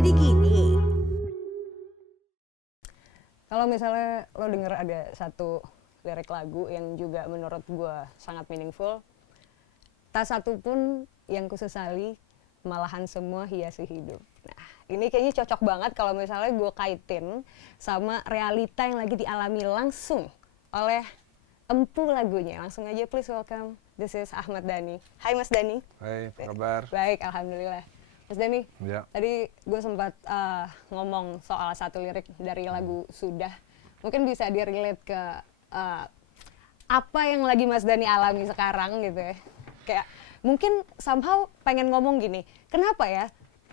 Jadi gini. Kalau misalnya lo denger ada satu lirik lagu yang juga menurut gue sangat meaningful, tak satu pun yang kusesali, malahan semua hiasi hidup. Nah, ini kayaknya cocok banget kalau misalnya gue kaitin sama realita yang lagi dialami langsung oleh empu lagunya. Langsung aja please welcome, this is Ahmad Dhani. Hai Mas Dhani. Hai, apa kabar? Baik, alhamdulillah. Mas Dhani, Ya. tadi gue sempat ngomong soal satu lirik dari lagu Sudah. Mungkin bisa di-relate ke apa yang lagi Mas Dhani alami sekarang gitu ya. Kayak mungkin somehow pengen ngomong gini, kenapa ya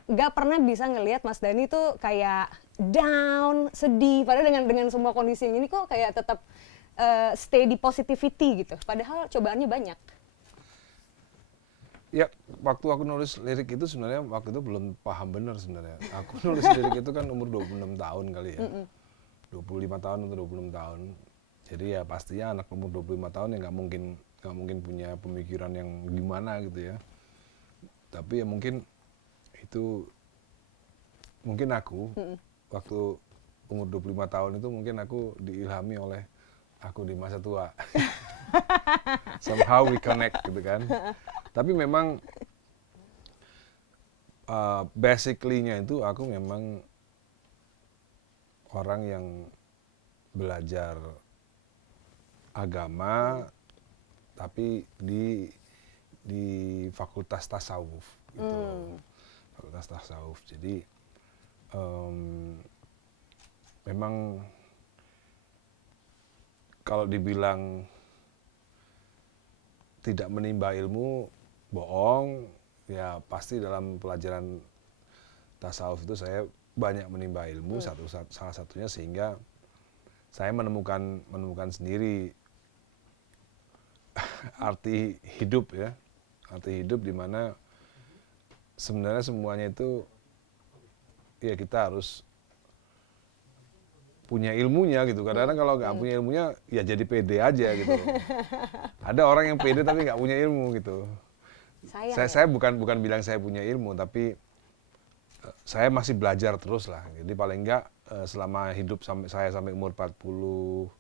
gak pernah bisa ngelihat Mas Dhani tuh kayak down, sedih. Padahal dengan semua kondisi yang ini kok kayak tetap stay di positivity gitu. Padahal cobaannya banyak. Ya, waktu aku nulis lirik itu sebenarnya waktu itu belum paham benar sebenarnya. Aku nulis lirik itu kan umur 26 tahun kali ya. 25 tahun atau 26 tahun. Jadi ya pastinya anak umur 25 tahun ya nggak mungkin punya pemikiran yang gimana gitu ya. Tapi ya mungkin itu mungkin aku waktu umur 25 tahun itu mungkin aku diilhami oleh aku di masa tua. Somehow we connect gitu kan. Tapi memang basically-nya itu aku memang orang yang belajar agama tapi di fakultas tasawuf gitu. Fakultas tasawuf. Jadi memang kalau dibilang tidak menimba ilmu, bohong, ya pasti dalam pelajaran tasawuf itu saya banyak menimba ilmu, salah satunya sehingga saya menemukan sendiri arti hidup ya, arti hidup di mana sebenarnya semuanya itu ya kita harus punya ilmunya gitu. Kadang-kadang kalau nggak punya ilmunya ya jadi pede aja gitu. Ada orang yang pede tapi nggak punya ilmu gitu. Saya bukan bilang saya punya ilmu, tapi saya masih belajar terus lah. Jadi paling nggak selama hidup sampai umur 47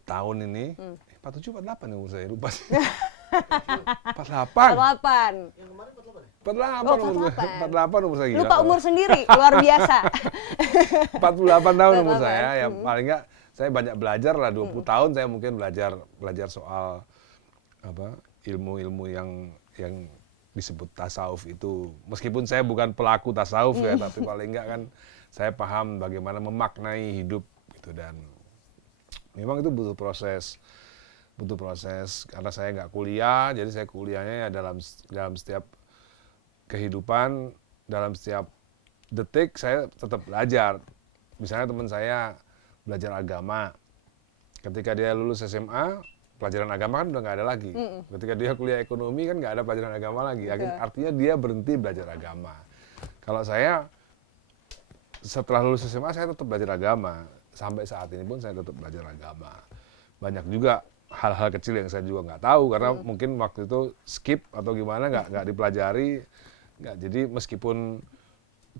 tahun ini, 47 48 umur saya lupa sih. 48. Yang kemarin 48 umur saya. Gila. Lupa umur sendiri, luar biasa. 48 tahun umur saya, ya paling enggak saya banyak belajar lah, 20 tahun saya mungkin belajar soal ilmu-ilmu yang disebut tasawuf itu. Meskipun saya bukan pelaku tasawuf ya, tapi paling enggak kan saya paham bagaimana memaknai hidup gitu, dan memang itu butuh proses karena saya nggak kuliah, jadi saya kuliahnya ya dalam setiap kehidupan, dalam setiap detik saya tetap belajar. Misalnya teman saya belajar agama, ketika dia lulus SMA, pelajaran agama kan udah nggak ada lagi. Ketika dia kuliah ekonomi kan nggak ada pelajaran agama lagi. Artinya dia berhenti belajar agama. Kalau saya setelah lulus SMA saya tetap belajar agama. Sampai saat ini pun saya tetap belajar agama. Banyak juga hal-hal kecil yang saya juga nggak tahu karena mungkin waktu itu skip atau gimana nggak dipelajari. Jadi meskipun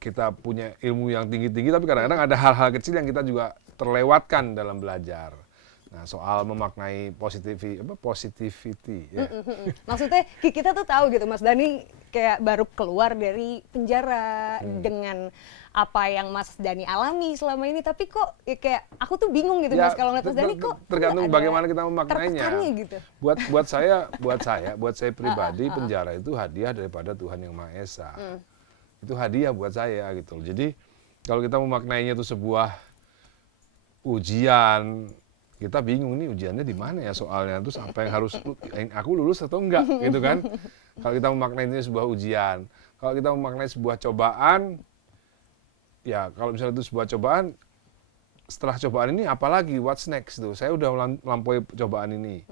kita punya ilmu yang tinggi-tinggi, tapi kadang-kadang ada hal-hal kecil yang kita juga terlewatkan dalam belajar. Nah, soal memaknai positivity ya. Maksudnya kita tuh tahu gitu Mas Dhani kayak baru keluar dari penjara dengan apa yang Mas Dhani alami selama ini, tapi kok ya kayak aku tuh bingung gitu ya, Mas kalau ngeliat Mas Dhani kok tergantung bagaimana kita memaknainya. Gitu. Buat saya pribadi penjara itu hadiah daripada Tuhan Yang Maha Esa. Itu hadiah buat saya gitu. Jadi kalau kita memaknainya itu sebuah ujian, kita bingung nih ujiannya di mana ya soalnya, terus apa yang harus aku lulus atau enggak gitu kan. Kalau kita memaknainya sebuah ujian, kalau kita memaknai sebuah cobaan, ya kalau misalnya itu sebuah cobaan, setelah cobaan ini apalagi what's next tuh, saya udah melampaui cobaan ini,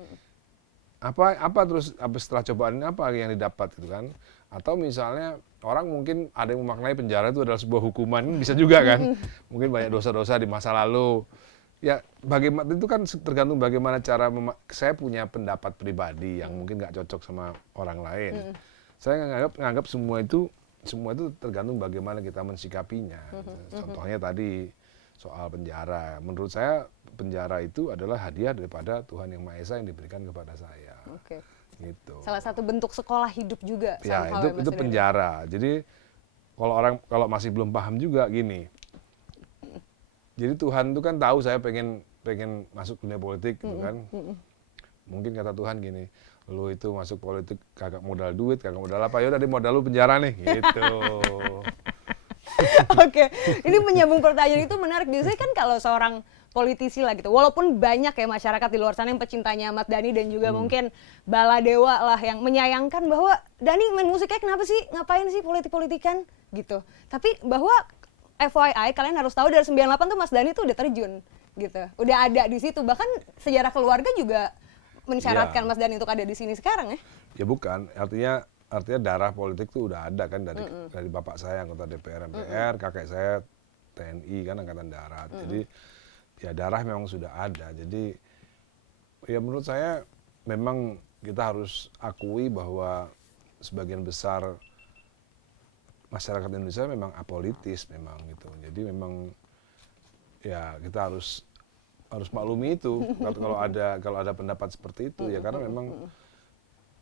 apa terus setelah cobaan ini apa yang didapat gitu kan. Atau misalnya orang mungkin ada yang memaknai penjara itu adalah sebuah hukuman, bisa juga kan, mungkin banyak dosa-dosa di masa lalu. Ya, bagaimana itu kan tergantung bagaimana cara saya punya pendapat pribadi yang mungkin nggak cocok sama orang lain. Saya nganggap semua itu semua itu tergantung bagaimana kita mensikapinya. Contohnya tadi soal penjara. Menurut saya penjara itu adalah hadiah daripada Tuhan Yang Maha Esa yang diberikan kepada saya. Oke. Gitu. Salah satu bentuk sekolah hidup juga. Ya, somehow itu Mas Dani. penjara. Jadi kalau masih belum paham juga gini. Jadi Tuhan itu kan tahu saya pengen masuk dunia politik gitu kan. Mungkin kata Tuhan gini, lu itu masuk politik kagak modal duit, kagak modal apa, yaudah deh modal lu penjara nih, gitu. Oke, ini menyambung pertanyaan itu menarik. Biasanya kan kalau seorang politisi lah gitu, walaupun banyak ya masyarakat di luar sana yang pecintanya Ahmad Dhani dan juga mungkin baladewa lah yang menyayangkan bahwa Dhani main musiknya kenapa sih, ngapain sih politik-politikan gitu. Tapi bahwa FYI kalian harus tahu dari 98 tuh Mas Dhani tuh udah terjun gitu, udah ada di situ. Bahkan sejarah keluarga juga mensyaratkan Mas Dhani untuk ada di sini sekarang ya. Ya bukan, artinya darah politik tuh udah ada kan dari bapak saya anggota DPR MPR, kakek saya TNI kan angkatan darat. Jadi ya darah memang sudah ada. Jadi ya menurut saya memang kita harus akui bahwa sebagian besar masyarakat Indonesia memang apolitis memang gitu. Jadi memang ya kita harus maklumi itu kalau ada pendapat seperti itu ya, karena memang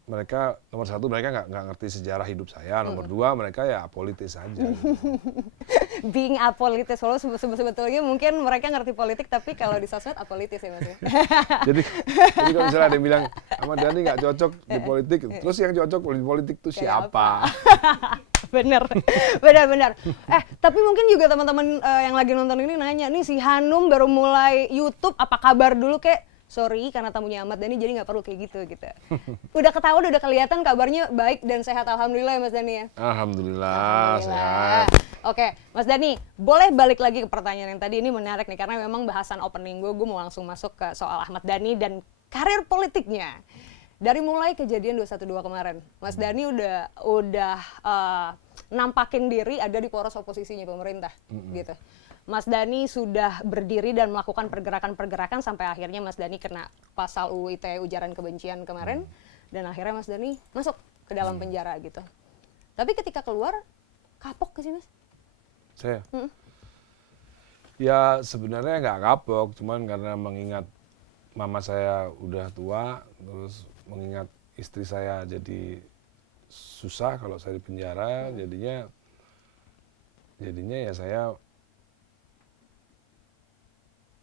mereka nomor satu mereka nggak ngerti sejarah hidup saya, nomor dua mereka ya apolitis saja. Gitu. Being apolitis, walau sebetulnya mungkin mereka ngerti politik tapi kalau di sosmed apolitis ya Mas ya. jadi kalau misalnya ada yang bilang Ahmad Dhani nggak cocok di politik, terus yang cocok di politik itu siapa? Bener. Tapi mungkin juga teman-teman yang lagi nonton ini nanya, nih si Hanum baru mulai YouTube, apa kabar dulu kek? Sorry, karena tamunya Ahmad Dhani jadi nggak perlu kayak gitu. Udah ketahuan, udah kelihatan kabarnya baik dan sehat, alhamdulillah ya Mas Dhani ya. Alhamdulillah. Sehat. Oke, Mas Dhani, boleh balik lagi ke pertanyaan yang tadi, ini menarik nih karena memang bahasan opening gue mau langsung masuk ke soal Ahmad Dhani dan karir politiknya. Dari mulai kejadian 212 kemarin, Mas Dhani udah nampakin diri ada di poros oposisinya pemerintah, gitu. Mas Dhani sudah berdiri dan melakukan pergerakan-pergerakan sampai akhirnya Mas Dhani kena pasal UU ITE ujaran kebencian kemarin, dan akhirnya Mas Dhani masuk ke dalam penjara gitu. Tapi ketika keluar, kapok ke sih Mas? Saya? Ya sebenarnya nggak kapok, cuman karena mengingat mama saya udah tua, terus mengingat istri saya jadi susah kalau saya di penjara, jadinya ya saya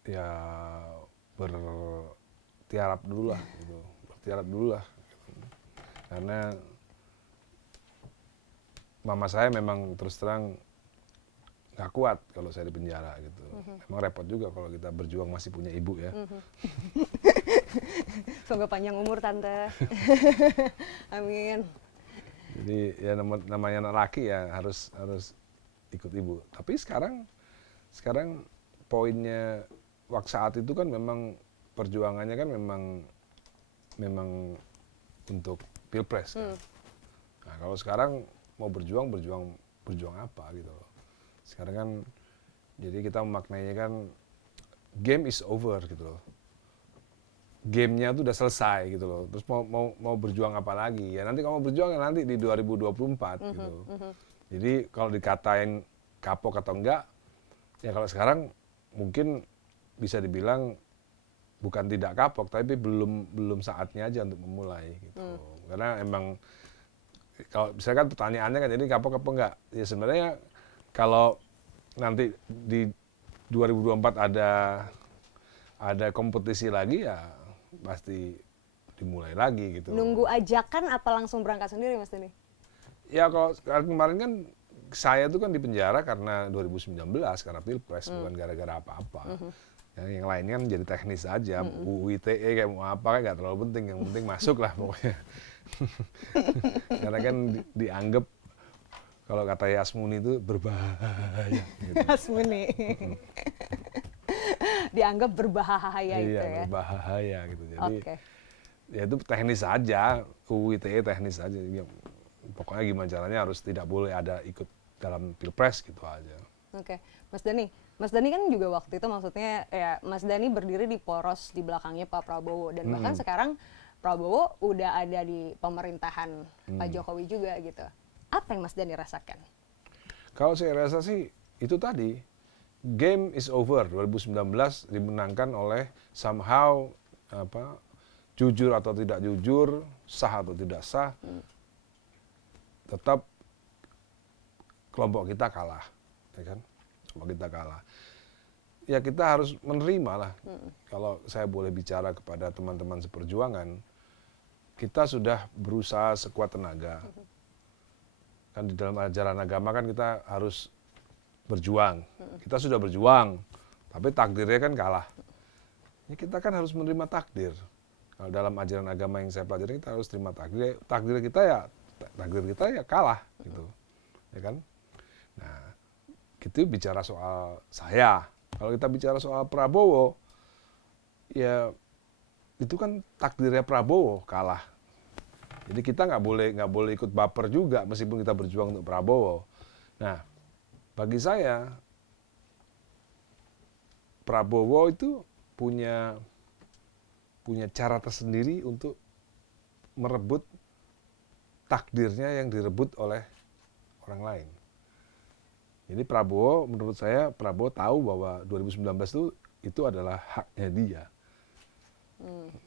ya bertiarap dulu lah gitu. Karena mama saya memang terus terang nggak kuat kalau saya di penjara gitu. Emang repot juga kalau kita berjuang masih punya ibu ya. Semoga panjang umur Tante. Amin. Jadi ya namanya anak laki ya harus ikut ibu. Tapi sekarang poinnya waktu saat itu kan memang perjuangannya kan memang untuk pilpres kan. Nah kalau sekarang mau berjuang apa gitu loh. Sekarang kan jadi kita memaknainya kan game is over gitu loh. Gamenya tuh udah selesai gitu loh. Terus mau berjuang apa lagi? Ya nanti kalau mau berjuang ya nanti di 2024 gitu. Jadi kalau dikatain kapok atau enggak, ya kalau sekarang mungkin bisa dibilang bukan tidak kapok, tapi belum saatnya aja untuk memulai gitu. Karena emang kalau misalkan pertanyaannya kan jadi kapok apa enggak? Ya sebenarnya kalau nanti di 2024 ada kompetisi lagi ya pasti dimulai lagi gitu. Nunggu ajakan apa langsung berangkat sendiri Mas Dhani? Ya kalau kemarin kan saya tuh kan di penjara karena 2019 karena pilpres, bukan gara-gara apa-apa. Yang lainnya kan jadi teknis aja, UU ITE kayak mau apa kan nggak terlalu penting, yang penting masuk lah pokoknya. Karena kan dianggap kalau kata Yasmuni itu berbahaya. Gitu. Yasmuni. Dianggap berbahaya itu ya? Iya, berbahaya gitu. Jadi ya itu teknis aja, UU ITE teknis aja. Pokoknya gimana caranya harus tidak boleh ada ikut dalam pilpres gitu aja. Oke, Mas Dhani kan juga waktu itu maksudnya ya Mas Dhani berdiri di poros di belakangnya Pak Prabowo dan bahkan sekarang Prabowo udah ada di pemerintahan Pak Jokowi juga gitu. Apa yang Mas Dhani rasakan? Kalau saya rasa sih itu tadi, game is over. 2019 dimenangkan oleh somehow jujur atau tidak jujur, sah atau tidak sah, tetap kelompok kita kalah, ya kan? Kelompok kita kalah. Ya kita harus menerima lah. Kalau saya boleh bicara kepada teman-teman seperjuangan, kita sudah berusaha sekuat tenaga. Kan di dalam ajaran agama kan kita harus berjuang. Kita sudah berjuang, tapi takdirnya kan kalah. Ya kita kan harus menerima takdir. Kalau dalam ajaran agama yang saya pelajari, kita harus terima takdir. Takdir kita ya kalah, gitu, ya kan? Nah, itu bicara soal saya. Kalau kita bicara soal Prabowo, ya itu kan takdirnya Prabowo kalah. Jadi kita nggak boleh ikut baper juga meskipun kita berjuang untuk Prabowo. Nah, bagi saya Prabowo itu punya cara tersendiri untuk merebut takdirnya yang direbut oleh orang lain. Jadi Prabowo, menurut saya, Prabowo tahu bahwa 2019 itu adalah haknya dia.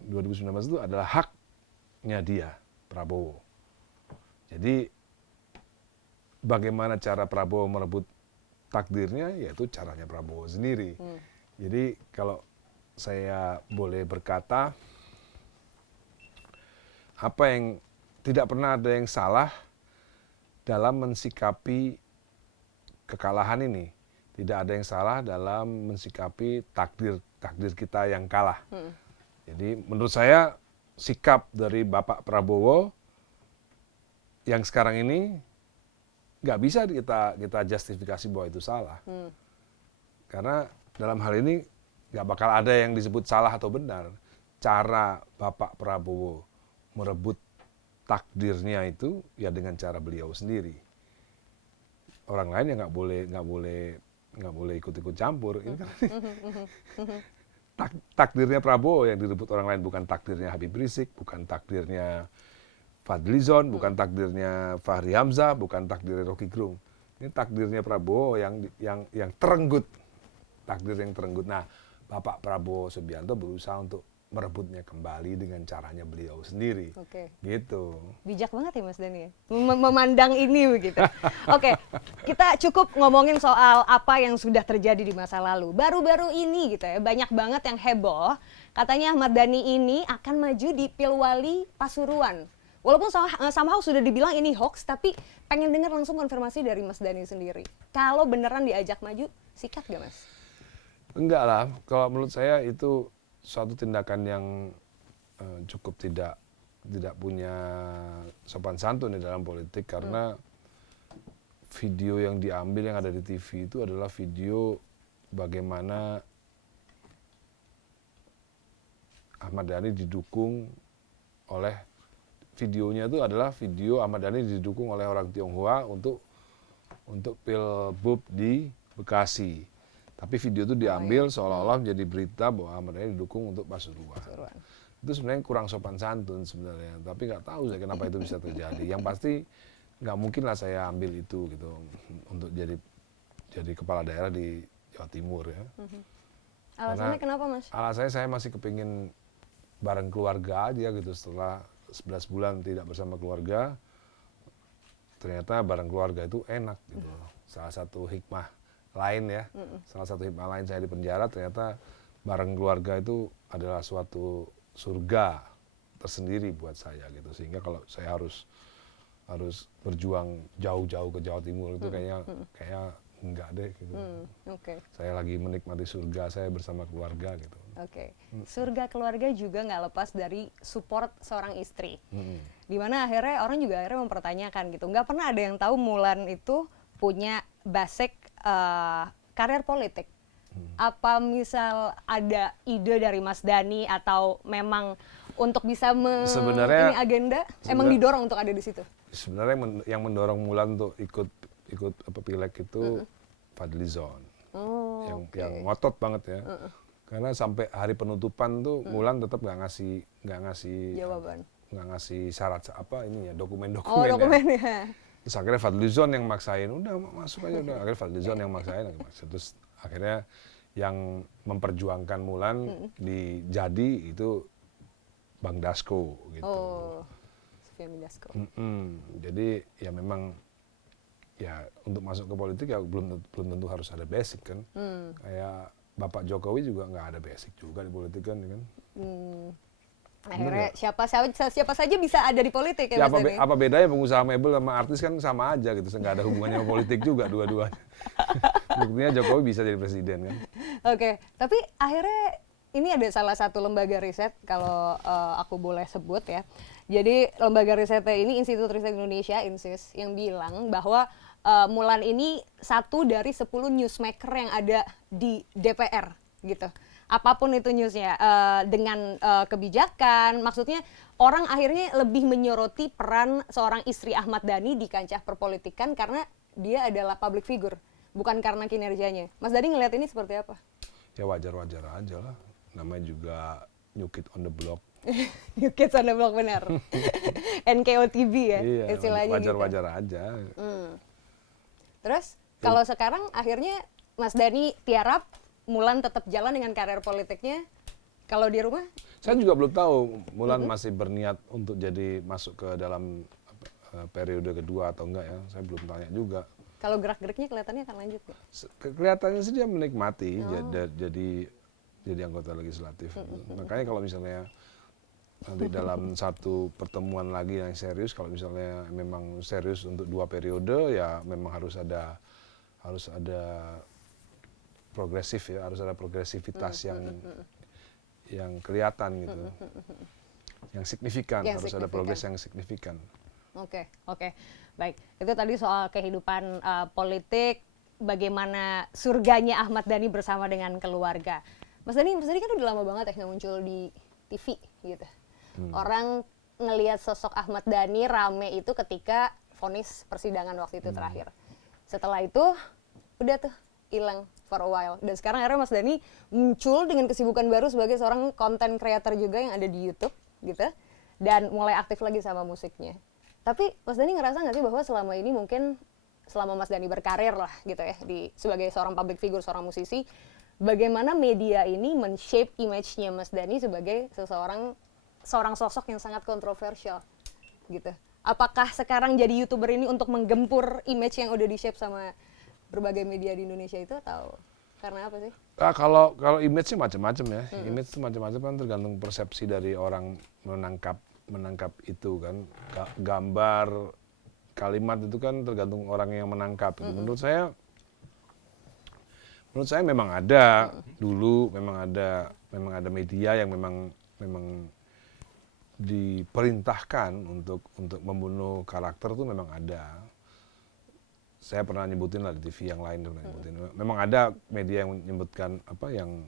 2019 itu adalah haknya dia, Prabowo. Jadi bagaimana cara Prabowo merebut takdirnya, yaitu caranya Prabowo sendiri. Jadi kalau saya boleh berkata, apa yang tidak pernah ada yang salah dalam mensikapi kekalahan ini. Tidak ada yang salah dalam mensikapi takdir kita yang kalah. Jadi menurut saya sikap dari Bapak Prabowo yang sekarang ini nggak bisa kita justifikasi bahwa itu salah. Karena dalam hal ini nggak bakal ada yang disebut salah atau benar. Cara Bapak Prabowo merebut takdirnya itu ya dengan cara beliau sendiri. Orang lain ya nggak boleh ikut-ikut campur. Ini kan takdirnya Prabowo yang direbut orang lain, bukan takdirnya Habib Rizik, bukan takdirnya Fadlizon, bukan takdirnya Fahri Hamzah, bukan takdirnya Rocky Gerung. Ini takdirnya Prabowo yang terenggut, takdir yang terenggut. Nah, Bapak Prabowo Subianto berusaha untuk merebutnya kembali dengan caranya beliau sendiri. Oke. Gitu. Bijak banget ya Mas Dhani ya, memandang ini begitu. Oke, kita cukup ngomongin soal apa yang sudah terjadi di masa lalu. Baru-baru ini gitu ya, banyak banget yang heboh. Katanya Ahmad Dhani ini akan maju di Pilwali Pasuruan. Walaupun somehow sudah dibilang ini hoax, tapi pengen dengar langsung konfirmasi dari Mas Dhani sendiri. Kalau beneran diajak maju, sikat gak Mas? Enggak lah, kalau menurut saya itu suatu tindakan yang cukup tidak punya sopan santun di dalam politik, karena video yang diambil yang ada di TV itu adalah video bagaimana Ahmad Dhani didukung oleh, videonya itu adalah video Ahmad Dhani didukung oleh orang Tionghoa untuk Pilbub di Bekasi. Tapi video itu diambil seolah-olah menjadi berita bahwa Ahmad Dhani didukung untuk Pasuruan. Itu sebenarnya kurang sopan santun sebenarnya. Tapi nggak tahu saya kenapa itu bisa terjadi. Yang pasti nggak mungkin lah saya ambil itu gitu untuk jadi kepala daerah di Jawa Timur ya. Alasannya kenapa Mas? Alasannya saya masih kepingin bareng keluarga aja gitu. Setelah 11 bulan tidak bersama keluarga, ternyata bareng keluarga itu enak gitu. Salah satu hikmah lain ya, salah satu hikmah lain saya di penjara, ternyata bareng keluarga itu adalah suatu surga tersendiri buat saya gitu. Sehingga kalau saya harus berjuang jauh-jauh ke Jawa Timur itu kayaknya enggak deh gitu. Saya lagi menikmati surga saya bersama keluarga gitu. Surga keluarga juga nggak lepas dari support seorang istri. Dimana akhirnya orang juga mempertanyakan gitu, nggak pernah ada yang tahu Mulan itu punya basic karir politik. Apa misal ada ide dari Mas Dhani atau memang untuk bisa ini agenda emang didorong untuk ada di situ? Sebenarnya yang mendorong Mulan untuk ikut pileg itu Fadlizon. Yang ngotot banget ya. Karena sampai hari penutupan tuh Mulan tetap nggak ngasih jawaban. Nggak ngasih syarat dokumen-dokumen. Dokumen ya. Terus akhirnya Fadlizon yang maksain, udah masuk aja udah. Akhirnya Fadlizon yang maksain. Terus akhirnya yang memperjuangkan Mulan di Jadi itu Bang Dasko gitu. Oh, Sufiani Dasko. Jadi ya memang ya untuk masuk ke politik ya belum tentu harus ada basic kan. Kayak Bapak Jokowi juga nggak ada basic juga di politik kan. Akhirnya siapa saja bisa ada di politik ya, Ya Mas Dani? apa bedanya pengusaha mebel sama artis kan sama aja gitu, nggak ada hubungannya sama politik juga dua-duanya. Buktinya Jokowi bisa jadi presiden kan. Oke, tapi akhirnya ini ada salah satu lembaga riset kalau aku boleh sebut ya. Jadi lembaga risetnya ini Institut Riset Indonesia (INSIS) yang bilang bahwa Mulan ini satu dari 10 newsmaker yang ada di DPR gitu. Apapun itu newsnya, dengan kebijakan, maksudnya orang akhirnya lebih menyoroti peran seorang istri Ahmad Dhani di kancah perpolitikan karena dia adalah public figure, bukan karena kinerjanya. Mas Dhani ngelihat ini seperti apa? Ya wajar-wajar aja lah, namanya juga New Kid on the Block. New Kids on the Block, benar. NKOTB ya, Iya, istilahnya wajar-wajar aja. Terus kalau sekarang akhirnya Mas Dhani tiarap, Mulan tetap jalan dengan karir politiknya. Kalau di rumah? Saya juga belum tahu Mulan masih berniat untuk jadi masuk ke dalam periode kedua atau enggak ya. Saya belum tanya juga. Kalau gerak-geriknya kelihatannya akan lanjut ya? Kelihatannya sih dia menikmati jadi anggota legislatif. Makanya kalau misalnya nanti dalam satu pertemuan lagi yang serius, kalau misalnya memang serius untuk 2 periode, ya memang harus ada progresif ya, harus ada progresivitas yang kelihatan gitu, yang signifikan, harus ada progres yang signifikan. Oke, baik. Itu tadi soal kehidupan politik, bagaimana surganya Ahmad Dhani bersama dengan keluarga. Mas Dhani kan udah lama banget ya nggak muncul di TV gitu. Orang ngelihat sosok Ahmad Dhani rame itu ketika vonis persidangan waktu itu terakhir. Setelah itu udah tuh hilang for a while. Dan sekarang akhirnya Mas Dhani muncul dengan kesibukan baru sebagai seorang content creator juga yang ada di YouTube gitu. Dan mulai aktif lagi sama musiknya. Tapi Mas Dhani ngerasa nggak sih bahwa selama ini mungkin selama Mas Dhani berkarir lah gitu ya sebagai seorang public figure, seorang musisi, bagaimana media ini men-shape image-nya Mas Dhani sebagai seorang sosok yang sangat kontroversial gitu. Apakah sekarang jadi YouTuber ini untuk menggempur image yang udah di-shape sama berbagai media di Indonesia itu atau karena apa sih? Kalau image sih macam-macam ya. Image itu macam-macam kan tergantung persepsi dari orang menangkap itu kan. Gambar, kalimat itu kan tergantung orang yang menangkap. Menurut saya memang ada dulu, memang ada media yang memang diperintahkan untuk membunuh karakter itu memang ada. Saya pernah nyebutin lah di TV yang lain pernah nyebutin. Memang ada media yang menyebutkan yang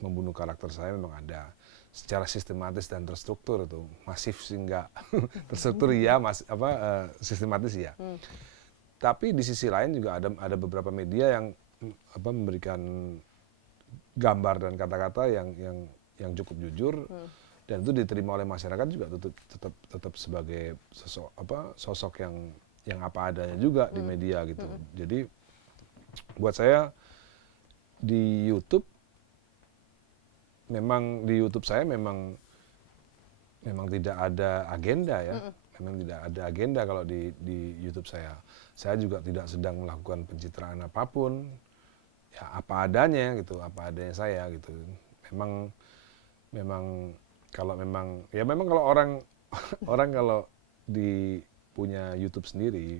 membunuh karakter saya, memang ada. Secara sistematis dan terstruktur itu masif sih enggak. Terstruktur ya, sistematis ya. Tapi di sisi lain juga ada beberapa media yang memberikan gambar dan kata-kata yang cukup jujur. Dan itu diterima oleh masyarakat juga tetap sebagai sosok yang apa adanya juga di media gitu. Jadi buat saya di YouTube saya memang tidak ada agenda ya. Memang tidak ada agenda kalau di YouTube saya. Saya juga tidak sedang melakukan pencitraan apapun. Ya apa adanya gitu, apa adanya saya gitu. Memang kalau orang kalau punya YouTube sendiri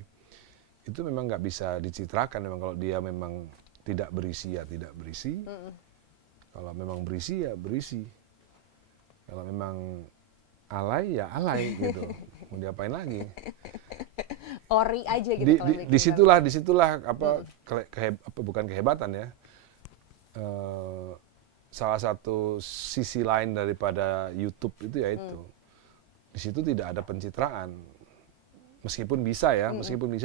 itu memang nggak bisa dicitrakan. Memang kalau dia memang tidak berisi ya tidak berisi. Kalau memang berisi ya berisi. Kalau memang alay ya alay gitu. Mau diapain lagi? Ori aja gitu. Disitulah bukan kehebatan ya. Salah satu sisi lain daripada YouTube itu ya itu. Di situ tidak ada pencitraan. Meskipun bisa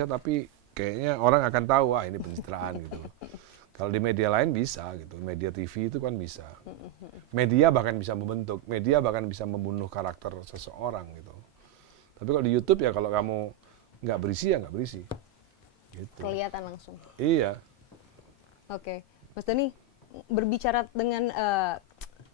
tapi kayaknya orang akan tahu ini pencitraan gitu. Kalau di media lain bisa gitu. Media TV itu kan bisa. Media bahkan bisa membentuk, media bahkan bisa membunuh karakter seseorang gitu. Tapi kalau di YouTube ya kalau kamu nggak berisi ya nggak berisi. Gitu. Kelihatan langsung. Iya. Oke, Mas Dani, berbicara dengan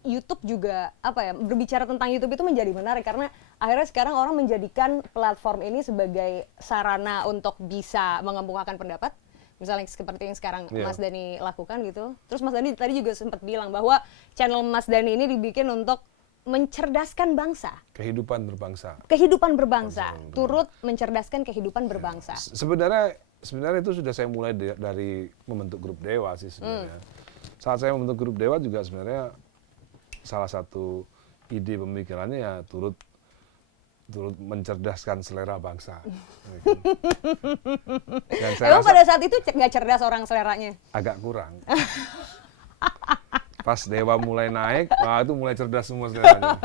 YouTube juga apa ya? Berbicara tentang YouTube itu menjadi menarik karena akhirnya sekarang orang menjadikan platform ini sebagai sarana untuk bisa mengemukakan pendapat. Misalnya seperti yang sekarang Mas Dani lakukan gitu. Terus Mas Dani tadi juga sempat bilang bahwa channel Mas Dani ini dibikin untuk mencerdaskan bangsa. Kehidupan berbangsa. Kehidupan berbangsa, turut mencerdaskan kehidupan berbangsa. Sebenarnya itu sudah saya mulai dari membentuk grup Dewa sih sebenarnya. Saat saya membentuk grup Dewa juga sebenarnya salah satu ide pemikirannya ya turut mencerdaskan selera bangsa. Dan saya Emang rasa pada saat itu nggak cerdas orang seleranya? agak kurang. Pas Dewa mulai naik, wah itu mulai cerdas semua seleranya.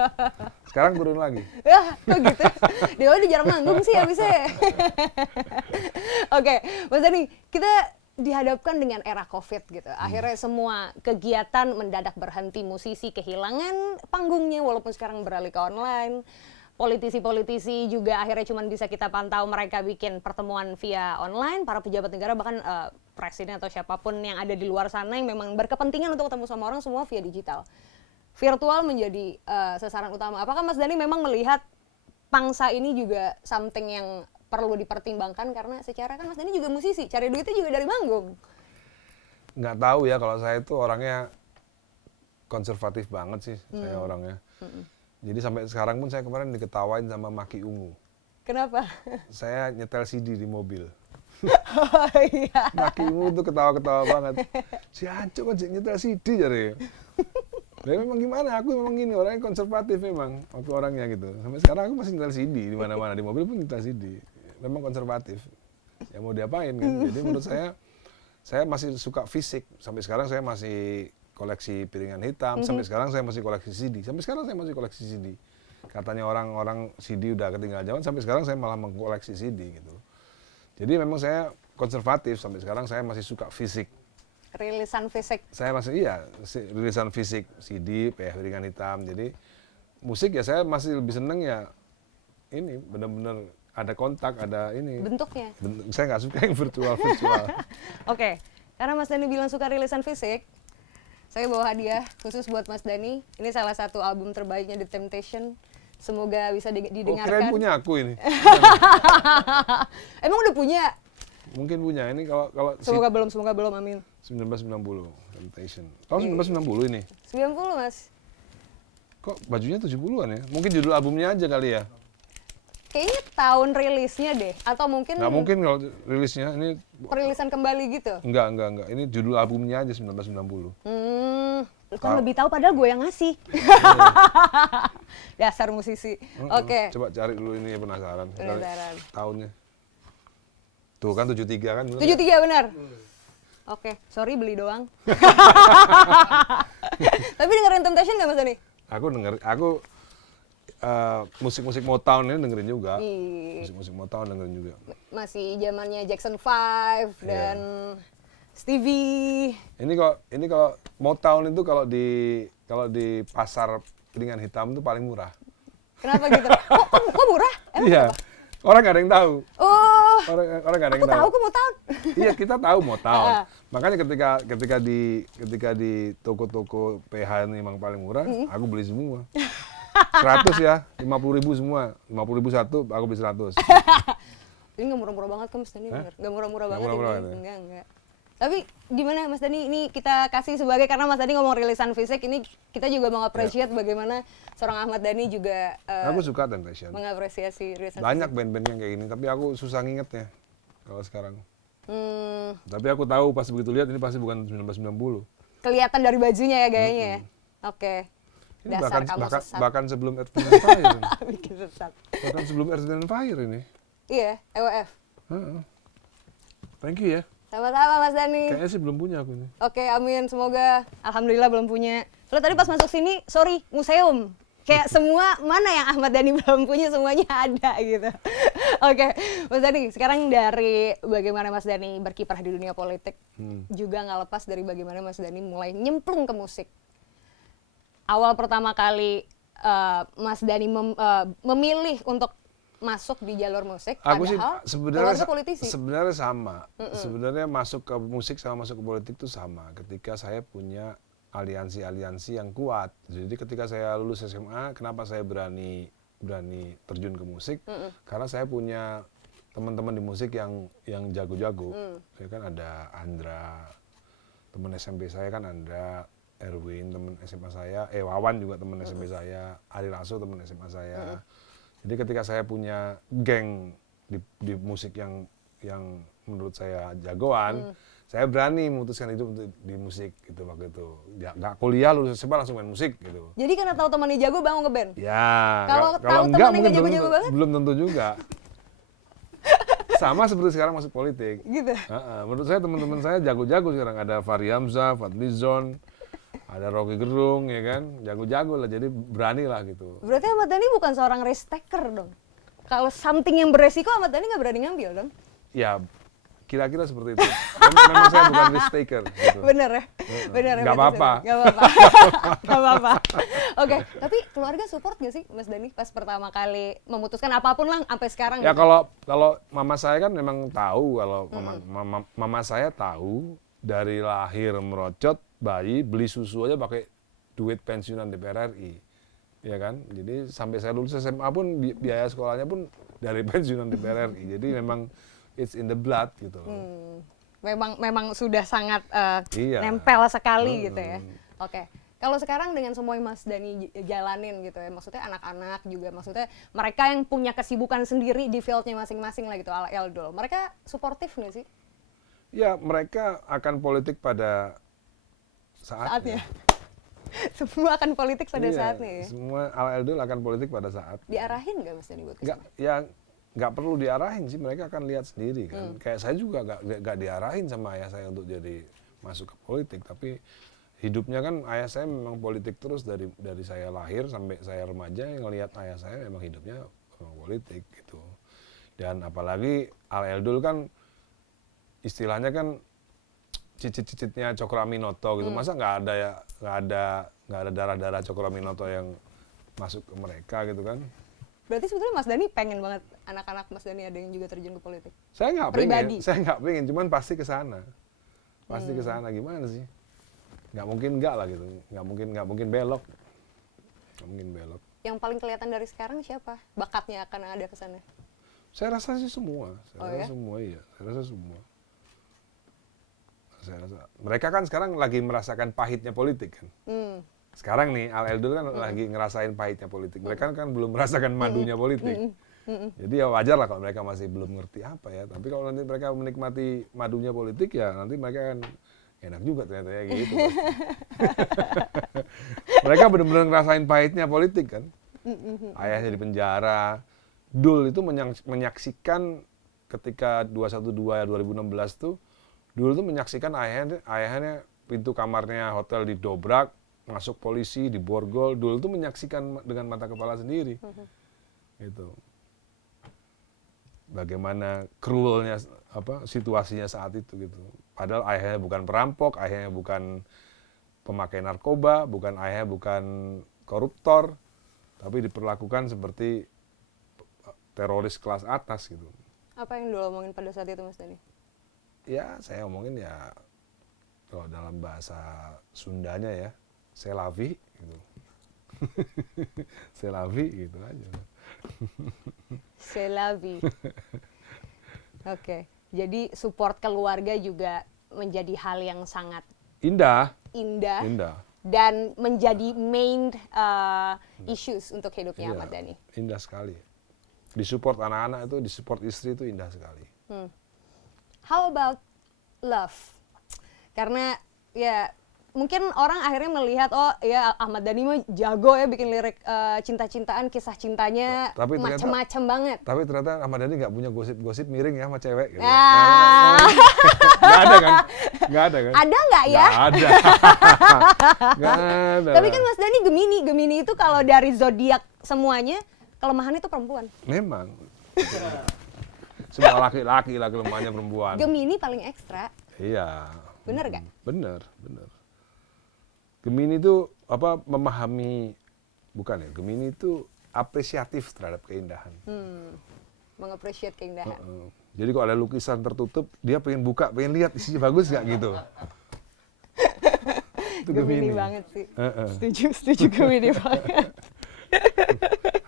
Sekarang turun lagi. Ya, kok gitu? Dewa udah jarang manggung sih habisnya. Oke, Mas Dani, kita dihadapkan dengan era COVID gitu. Akhirnya semua kegiatan mendadak berhenti, musisi kehilangan panggungnya walaupun sekarang beralih ke online. Politisi-politisi juga akhirnya cuma bisa kita pantau mereka bikin pertemuan via online, para pejabat negara bahkan presiden atau siapapun yang ada di luar sana yang memang berkepentingan untuk ketemu sama orang semua via digital. Virtual menjadi sasaran utama. Apakah Mas Dani memang melihat pangsa ini juga something yang perlu dipertimbangkan karena secara kan Mas Dani juga musisi, cari duitnya juga dari manggung. Nggak tahu ya kalau saya itu orangnya konservatif banget sih, saya orangnya. Jadi sampai sekarang pun saya kemarin diketawain sama Maki Ungu. Kenapa? Saya nyetel CD di mobil. Oh iya. Maki Ungu tuh ketawa-ketawa banget. Si Anco kan nyetel CD jadi. Ya memang gimana, aku memang gini, orangnya konservatif memang, aku orangnya gitu. Sampai sekarang aku masih nyetel CD di mana-mana, di mobil pun nyetel CD. Memang konservatif. Ya mau diapain kan? Jadi menurut saya masih suka fisik. Sampai sekarang saya masih koleksi piringan hitam, sampai sekarang saya masih koleksi CD. Sampai sekarang saya masih koleksi CD. Katanya orang-orang CD udah ketinggalan zaman, sampai sekarang saya malah mengkoleksi CD gitu. Jadi memang saya konservatif, sampai sekarang saya masih suka fisik. Rilisan fisik. Saya masih rilisan fisik, CD, piringan hitam. Jadi musik ya saya masih lebih seneng ya ini benar-benar ada kontak, ada ini. Bentuknya. Saya nggak suka yang virtual. Oke, karena Mas Dani bilang suka rilisan fisik, saya bawa hadiah khusus buat Mas Dani. Ini salah satu album terbaiknya The Temptation. Semoga bisa didengarkan. Kirain punya aku ini. Emang udah punya? Mungkin punya. Ini kalau Semoga belum, amin. 1990 Temptation. Tahun 1990 ini. 90 Mas. Kok bajunya 70-an ya? Mungkin judul albumnya aja kali ya. Kayaknya tahun rilisnya deh, atau mungkin Nggak mungkin kalau rilisnya ini. perilisan kembali gitu. Enggak. Ini judul albumnya aja 1990. Lu kan lebih tahu padahal gue yang ngasih. Dasar musisi. Oke. Coba cari dulu ini penasaran. Cari Penasaran. tahunnya. Tuh kan 73 kan? 73 benar. Oke, sorry beli doang. Tapi dengerin Temptation nggak Mas Dani? Aku musik-musik Motown ini dengerin juga. Ih. Musik-musik Motown dengerin juga. Masih zamannya Jackson 5 dan Stevie. Ini kalau Motown itu kalau di pasar piringan hitam itu paling murah. Kenapa gitu? Kok murah? Emang Iya. kenapa? Orang nggak ada yang tahu. Oh, Orang nggak ada aku yang tahu kok mau tahu. Iya, kita tahu Motown. Makanya ketika di toko-toko PH ini memang paling murah, aku beli semua. 100 ya, 50.000 semua. 50.000 satu, aku beli 100. Ini nggak murah-murah banget kan Mas Dani, bener. Nggak murah-murah Nggak banget murah-murah ini. ya? Enggak. Tapi gimana Mas Dani, ini kita kasih sebagai, karena Mas Dani ngomong rilisan fisik, ini kita juga mengapresiasi bagaimana seorang Ahmad Dhani juga Aku suka Temptation. mengapresiasi rilisan Banyak fisik. band-band yang kayak gini, tapi aku susah ngingetnya kalau sekarang. Hmm, Tapi aku tahu pas begitu lihat ini pasti bukan 1990. kelihatan dari bajunya ya gayanya ya. Oke. Ini Dasar kamu sesat. bahkan sebelum Earth, Wind and Fire. Ini. Bikin sesat. Bahkan sebelum Earth, Wind and Fire ini. Iya, EWF. Heeh. Thank you ya. Sama-sama Mas Dhani. Kayaknya sih belum punya aku ini. Oke, amin. Semoga. Alhamdulillah belum punya. Soalnya tadi pas masuk sini, sorry, museum. Kayak semua, mana yang Ahmad Dhani belum punya, semuanya ada gitu. Oke, Mas Dhani, sekarang dari bagaimana Mas Dhani berkiprah di dunia politik, juga nggak lepas dari bagaimana Mas Dhani mulai nyemplung ke musik. Awal pertama kali Mas Dhani memilih untuk masuk di jalur musik, Aku sih padahal sebenarnya keluarga politisi. sebenarnya sama. Sebenarnya masuk ke musik sama masuk ke politik itu sama. Ketika saya punya aliansi-aliansi yang kuat. Jadi ketika saya lulus SMA, kenapa saya berani terjun ke musik? Karena saya punya teman-teman di musik yang jago-jago. Saya kan ada Andra, teman SMP saya kan Andra, Erwin teman SMA saya, Wawan juga teman SMP saya, Ari Lasso teman SMA saya. Jadi ketika saya punya geng di musik yang menurut saya jagoan, saya berani memutuskan itu untuk di musik gitu waktu itu. Ya, nggak kuliah lulus SMA langsung main musik gitu. Jadi karena tahu temannya jago bang mau ngeband. Ya, Kalau tahu enggak temannya mungkin nggak jago-jago banget? belum tentu juga. Sama seperti sekarang masuk politik. Gitu. Menurut saya teman-teman saya jago-jago sekarang, ada Fahri Hamzah, Fadlizon, ada Rocky Gerung, ya kan, jago-jago lah, jadi berani lah gitu. Berarti Ahmad Dhani bukan seorang risk taker dong. Kalau something yang beresiko Ahmad Dhani nggak berani ngambil dong. Ya, kira-kira seperti itu. Memang saya bukan risk taker. Gitu. Bener ya? Bener ya? Nggak apa-apa. Nggak apa-apa. Nggak apa-apa. Oke, tapi keluarga support nggak sih Mas Dhani pas pertama kali memutuskan apapun lah sampai sekarang? Ya gitu? kalau mama saya kan memang tahu, kalau mama saya tahu dari lahir merocot bayi beli susu aja pakai duit pensiunan DPR RI. Ya kan? Jadi sampai saya lulus SMA pun biaya sekolahnya pun dari pensiunan DPR RI. Jadi memang it's in the blood gitu. Memang sudah sangat Iya. nempel sekali gitu ya. Oke. Kalau sekarang dengan semua yang Mas Dhani jalanin gitu ya, maksudnya anak-anak juga, maksudnya mereka yang punya kesibukan sendiri di fieldnya masing-masing lah gitu, ala Eldol, mereka suportif nggak sih? Ya, mereka akan politik pada Saatnya. saatnya. Semua akan politik pada Iya, saatnya ya? semua ala Eldol akan politik pada saat. Diarahin nggak Mas Dhani buat kesana? Nggak perlu diarahin sih, mereka akan lihat sendiri kan. Kayak saya juga nggak diarahin sama ayah saya untuk jadi masuk ke politik, tapi hidupnya kan ayah saya memang politik terus dari saya lahir sampai saya remaja, yang ngelihat ayah saya memang hidupnya memang politik gitu. Dan apalagi Al Eldol kan istilahnya kan cicit-cicitnya Cokroaminoto gitu. Masa nggak ada darah-darah Cokroaminoto yang masuk ke mereka gitu kan. Berarti sebetulnya Mas Dhani pengen banget anak-anak Mas Dhani ada yang juga terjun ke politik? Saya nggak Pribadi? pengen, cuman pasti ke sana. Pasti ke sana, gimana sih? Nggak mungkin nggak lah gitu, nggak mungkin belok. Nggak mungkin belok. Yang paling kelihatan dari sekarang siapa? Bakatnya akan ada ke sana? Saya rasa sih semua. Saya rasa semua. Saya rasa. Mereka kan sekarang lagi merasakan pahitnya politik kan. Sekarang nih Al Eldol kan lagi ngerasain pahitnya politik. Mereka kan belum merasakan madunya politik. Jadi ya wajar lah kalau mereka masih belum ngerti apa ya. Tapi kalau nanti mereka menikmati madunya politik, ya nanti mereka kan enak juga ternyata ya gitu. Mereka benar-benar ngerasain pahitnya politik kan. Ayahnya di penjara. Dul itu menyaksikan ketika 212 2016 tuh, Dul itu menyaksikan ayahnya pintu kamarnya hotel didobrak, masuk polisi, diborgol. Dul itu menyaksikan dengan mata kepala sendiri. Gitu. Bagaimana cruelnya situasinya saat itu gitu. Padahal ayahnya bukan perampok, ayahnya bukan pemakai narkoba, ayahnya bukan koruptor, tapi diperlakukan seperti teroris kelas atas gitu. Apa yang dulu omongin pada saat itu Mas Dhani? Ya, saya omongin ya kalau dalam bahasa Sundanya ya, selavi gitu. Selavi gitu aja. Selavi. Oke. Jadi support keluarga juga menjadi hal yang sangat Indah. Dan menjadi main issues untuk hidupnya Iya, Ahmad Dhani. Indah sekali. Disupport anak-anak itu, disupport istri itu indah sekali. How about love? Karena ya mungkin orang akhirnya melihat, oh ya Ahmad Dhani mah jago ya bikin lirik cinta-cintaan, kisah cintanya macem-macem banget. Tapi ternyata Ahmad Dhani nggak punya gosip-gosip miring ya sama cewek. Gitu. Nggak ada kan? Ada nggak ya? Nggak ada. Nggak ada. Tapi kan Mas Dhani Gemini itu kalau dari zodiak semuanya kelemahannya itu perempuan. Memang. Semua laki-laki lah kelemahannya perempuan. Gemini paling ekstra. Iya. Bener gak? Bener. Gemini itu memahami, bukan ya, Gemini itu apresiatif terhadap keindahan. Mengapresiasi keindahan. Jadi kalau ada lukisan tertutup, dia pengen buka, pengen lihat isinya bagus nggak gitu. Itu Gemini banget sih. Setuju Gemini banget.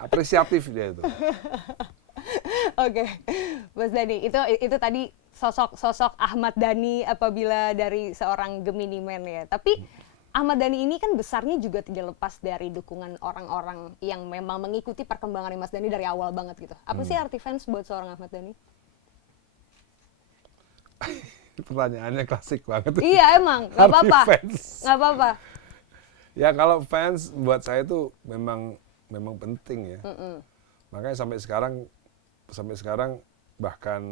Apresiatif dia itu. Oke, Mas Dhani, itu tadi sosok Ahmad Dhani apabila dari seorang Gemini Man ya. Tapi Ahmad Dhani ini kan besarnya juga tidak lepas dari dukungan orang-orang yang memang mengikuti perkembangan Mas Dhani dari awal banget gitu. Apa sih arti fans buat seorang Ahmad Dhani? Pertanyaannya klasik banget. Iya emang, nggak Arti apa-apa, fans. nggak apa-apa. Ya kalau fans buat saya itu memang penting ya. Makanya sampai sekarang bahkan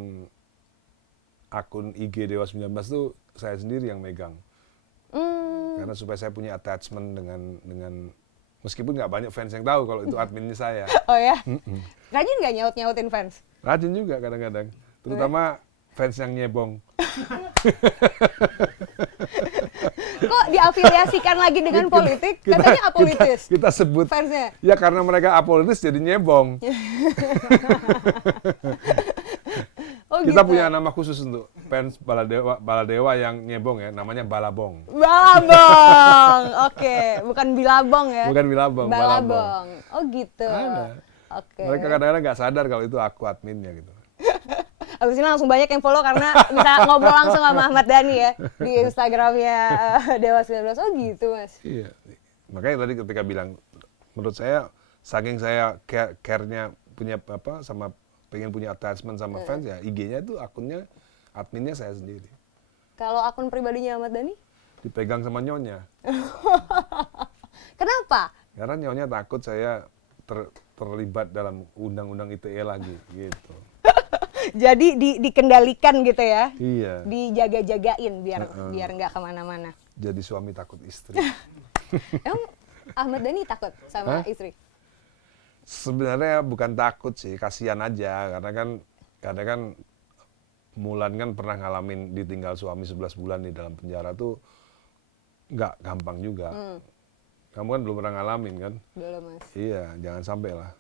akun IG Dewa 19 tuh saya sendiri yang megang. Karena supaya saya punya attachment dengan meskipun nggak banyak fans yang tahu kalau itu adminnya saya. Oh ya? Rajin nggak nyaut-nyautin fans? Rajin juga kadang-kadang, terutama fans yang nyebong. Kok diafiliasikan lagi dengan politik? Katanya apolitis. Kita sebut fansnya. Ya karena mereka apolitis jadi nyebong. Oh, Kita gitu. punya nama khusus untuk fans Baladewa yang nyebong ya, namanya Balabong. Balabong, oke, bukan Bilabong ya? Bukan Bilabong, Balabong. Oh gitu. Ada. Oke. Mereka kadang-kadang nggak sadar kalau itu aku adminnya gitu. Abis ini langsung banyak yang follow karena bisa ngobrol langsung sama Ahmad Dhani ya di Instagramnya Dewa 19. Oh gitu Mas. Iya. Makanya tadi ketika bilang, menurut saya saking saya care-nya punya apa sama pengen punya attachment sama fans ya, IG-nya itu akunnya adminnya saya sendiri. Kalau akun pribadinya Ahmad Dhani? Dipegang sama nyonya. Kenapa? Karena nyonya takut saya terlibat dalam undang-undang ITE lagi gitu. Jadi dikendalikan gitu ya? Iya. Dijaga-jagain biar nggak kemana-mana. Jadi suami takut istri. Emang Ahmad Dhani takut sama istri? Sebenarnya bukan takut sih, kasihan aja karena kan Mulan kan pernah ngalamin ditinggal suami 11 bulan di dalam penjara tuh nggak gampang juga. Kamu kan belum pernah ngalamin kan? Belum Mas. Iya, jangan sampai lah.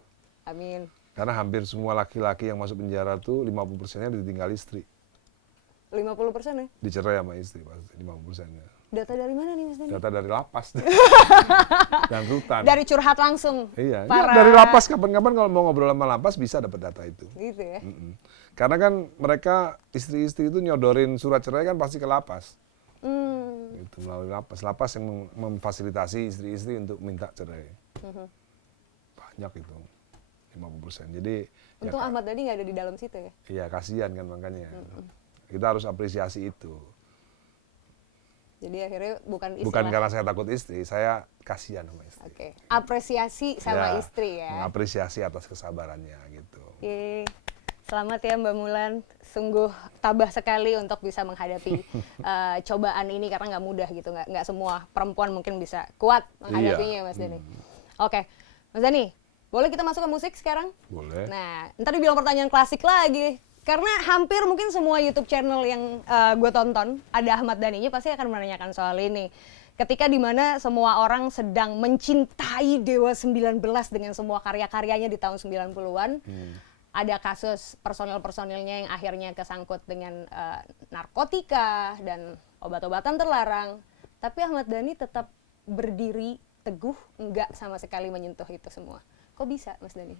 Amin. Karena hampir semua laki-laki yang masuk penjara tuh 50%-nya ditinggal istri. 50% ya? Dicerai sama istri pasti 50%-nya. Data dari mana nih Mas Dhani? Data dari lapas dan rutan. Dari curhat langsung. Iya, para... dari lapas kapan-kapan kalau mau ngobrol sama lapas bisa dapat data itu. Gitu ya. Karena kan mereka istri-istri itu nyodorin surat cerai kan pasti ke lapas. Itu melalui lapas. Lapas yang memfasilitasi istri-istri untuk minta cerai. Banyak itu. 50%. Jadi untung Ahmad Dhani nggak ada di dalam situ ya. Iya, kasihan kan makanya. Kita harus apresiasi itu. Jadi akhirnya bukan istilah. Bukan karena saya takut istri, saya kasihan sama istri. Oke. Apresiasi sama Ya, istri ya. mengapresiasi atas kesabarannya gitu. Oke. Selamat ya Mbak Mulan. Sungguh tabah sekali untuk bisa menghadapi cobaan ini karena nggak mudah gitu. Nggak semua perempuan mungkin bisa kuat menghadapinya Mas Dhani. Oke. Mas Dhani, boleh kita masuk ke musik sekarang? Boleh. Nah, ntar dibilang pertanyaan klasik lagi. Karena hampir mungkin semua YouTube channel yang gue tonton, ada Ahmad Dhani-nya pasti akan menanyakan soal ini. Ketika dimana semua orang sedang mencintai Dewa 19 dengan semua karya-karyanya di tahun 90-an, ada kasus personil-personilnya yang akhirnya kesangkut dengan narkotika dan obat-obatan terlarang. Tapi Ahmad Dhani tetap berdiri teguh, enggak sama sekali menyentuh itu semua. Kok bisa Mas Dhani?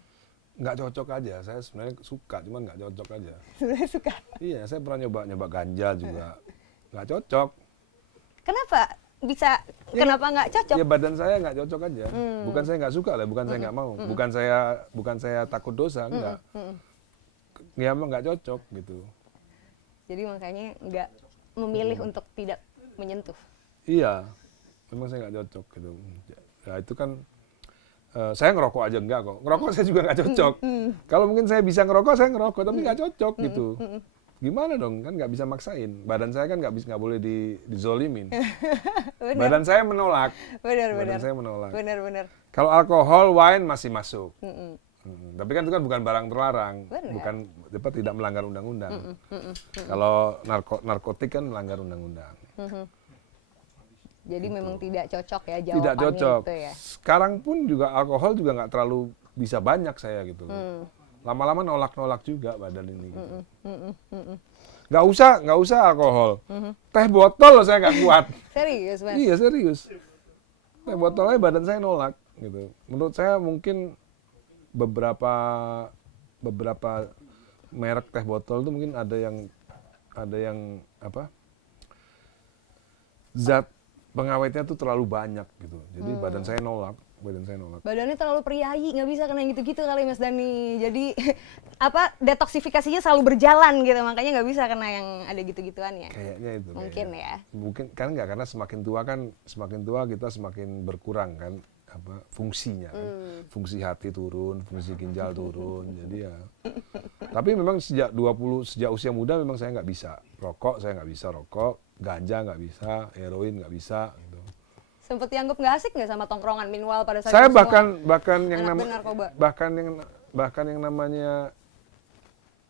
Nggak cocok aja, saya sebenarnya suka, cuman nggak cocok aja. Sebenarnya suka? Iya, saya pernah nyoba ganja juga, nggak cocok. Kenapa bisa, kenapa nggak cocok? Ya badan saya nggak cocok aja, bukan saya nggak suka lah, bukan saya nggak mau, bukan saya takut dosa, enggak. Ya emang nggak cocok gitu. Jadi makanya nggak memilih untuk tidak menyentuh. Iya, memang saya nggak cocok gitu. Ya itu kan, saya ngerokok aja enggak kok. Ngerokok saya juga nggak cocok. Kalau mungkin saya bisa ngerokok, saya ngerokok, tapi nggak cocok gitu. Gimana dong? Kan nggak bisa maksain. Badan saya kan nggak boleh dizolimin. Badan saya menolak. Badan saya menolak. Benar. Kalau alkohol, wine masih masuk. Tapi kan itu kan bukan barang terlarang. Bukan tidak melanggar undang-undang. Kalau narkotik kan melanggar undang-undang. Jadi memang tidak cocok ya Tidak jawabannya cocok. itu ya. Sekarang pun juga alkohol juga nggak terlalu bisa banyak saya gitu loh. Lama-lama nolak-nolak juga badan ini gitu. Nggak usah alkohol. Teh botol saya nggak kuat. Serius, Mas? Iya serius. Teh botol aja badan saya nolak gitu. Menurut saya mungkin beberapa merek teh botol itu mungkin ada yang apa? Zat pengawetnya tuh terlalu banyak gitu. Jadi badan saya nolak. Badannya terlalu priayi, nggak bisa kena yang gitu-gitu kali Mas Dani. Jadi apa detoksifikasinya selalu berjalan gitu, makanya nggak bisa kena yang ada gitu-gituan ya. Kayaknya itu. Mungkin ya. Mungkin kan nggak, karena semakin tua kita semakin berkurang kan apa fungsinya kan. Fungsi hati turun, fungsi ginjal turun. Jadi ya. Tapi memang sejak usia muda memang saya nggak bisa rokok, ganja nggak bisa, heroin nggak bisa gitu. Sempet dianggap nggak asik nggak sama tongkrongan minimal pada saat Saya itu bahkan yang namanya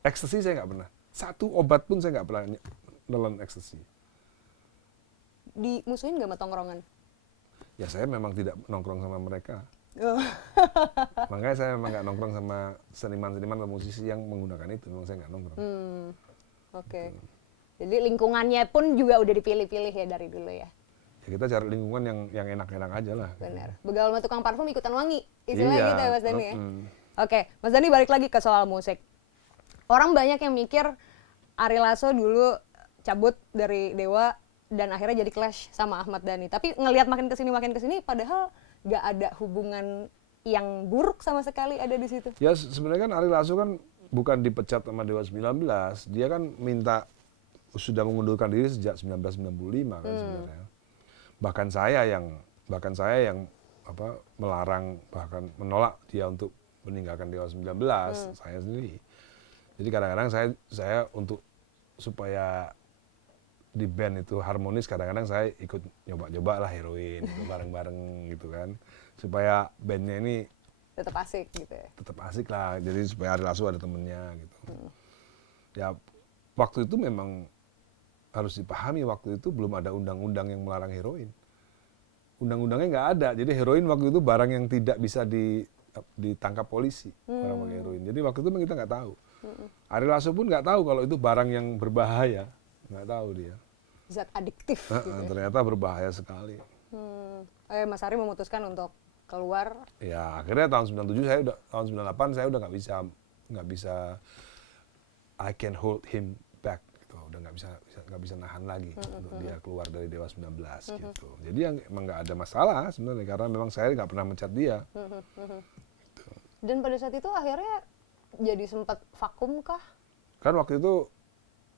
ekstasi saya nggak pernah. Satu obat pun saya nggak pernah nelan ekstasi. dimusuhin nggak sama tongkrongan? Ya saya memang tidak nongkrong sama mereka. Makanya saya memang nggak nongkrong sama seniman-seniman atau musisi yang menggunakan itu. Memang saya nggak nongkrong. Oke. Jadi lingkungannya pun juga udah dipilih-pilih ya dari dulu ya? Ya kita cari lingkungan yang enak-enak aja lah. Benar. Begaul sama tukang parfum ikutan wangi. Istilahnya Iya. gitu ya Mas Dani ya? Oke, Mas Dani balik lagi ke soal musik. Orang banyak yang mikir Ari Lasso dulu cabut dari Dewa dan akhirnya jadi clash sama Ahmad Dhani. Tapi ngelihat makin kesini padahal nggak ada hubungan yang buruk sama sekali ada di situ. Ya sebenarnya kan Ari Lasso kan bukan dipecat sama Dewa 19. Dia kan sudah mengundurkan diri sejak 1995 kan sebenarnya. Bahkan saya yang melarang, bahkan menolak dia untuk meninggalkan Dewa 19, saya sendiri. Jadi kadang-kadang saya untuk supaya di band itu harmonis, kadang-kadang saya ikut nyoba-nyoba lah heroin gitu, bareng-bareng gitu kan, supaya bandnya ini Tetap asik gitu ya. tetap asik lah, jadi supaya Ari Lasso ada temennya gitu. Ya waktu itu memang harus dipahami, waktu itu belum ada undang-undang yang melarang heroin. Undang-undangnya nggak ada, jadi heroin waktu itu barang yang tidak bisa ditangkap polisi, barang pakai heroin. Jadi waktu itu memang kita nggak tahu. Ari Lasso pun nggak tahu kalau itu barang yang berbahaya, nggak tahu dia. Zat adiktif gitu ya. Ternyata berbahaya sekali. Mas Ari memutuskan untuk keluar. Ya akhirnya tahun 98 saya udah nggak bisa I can hold him back gitu, udah nggak bisa nahan lagi untuk dia keluar dari Dewa 19 gitu. Jadi emang nggak ada masalah sebenarnya, karena memang saya nggak pernah mencat dia. Gitu. Dan pada saat itu akhirnya jadi sempat vakum kah? Kan waktu itu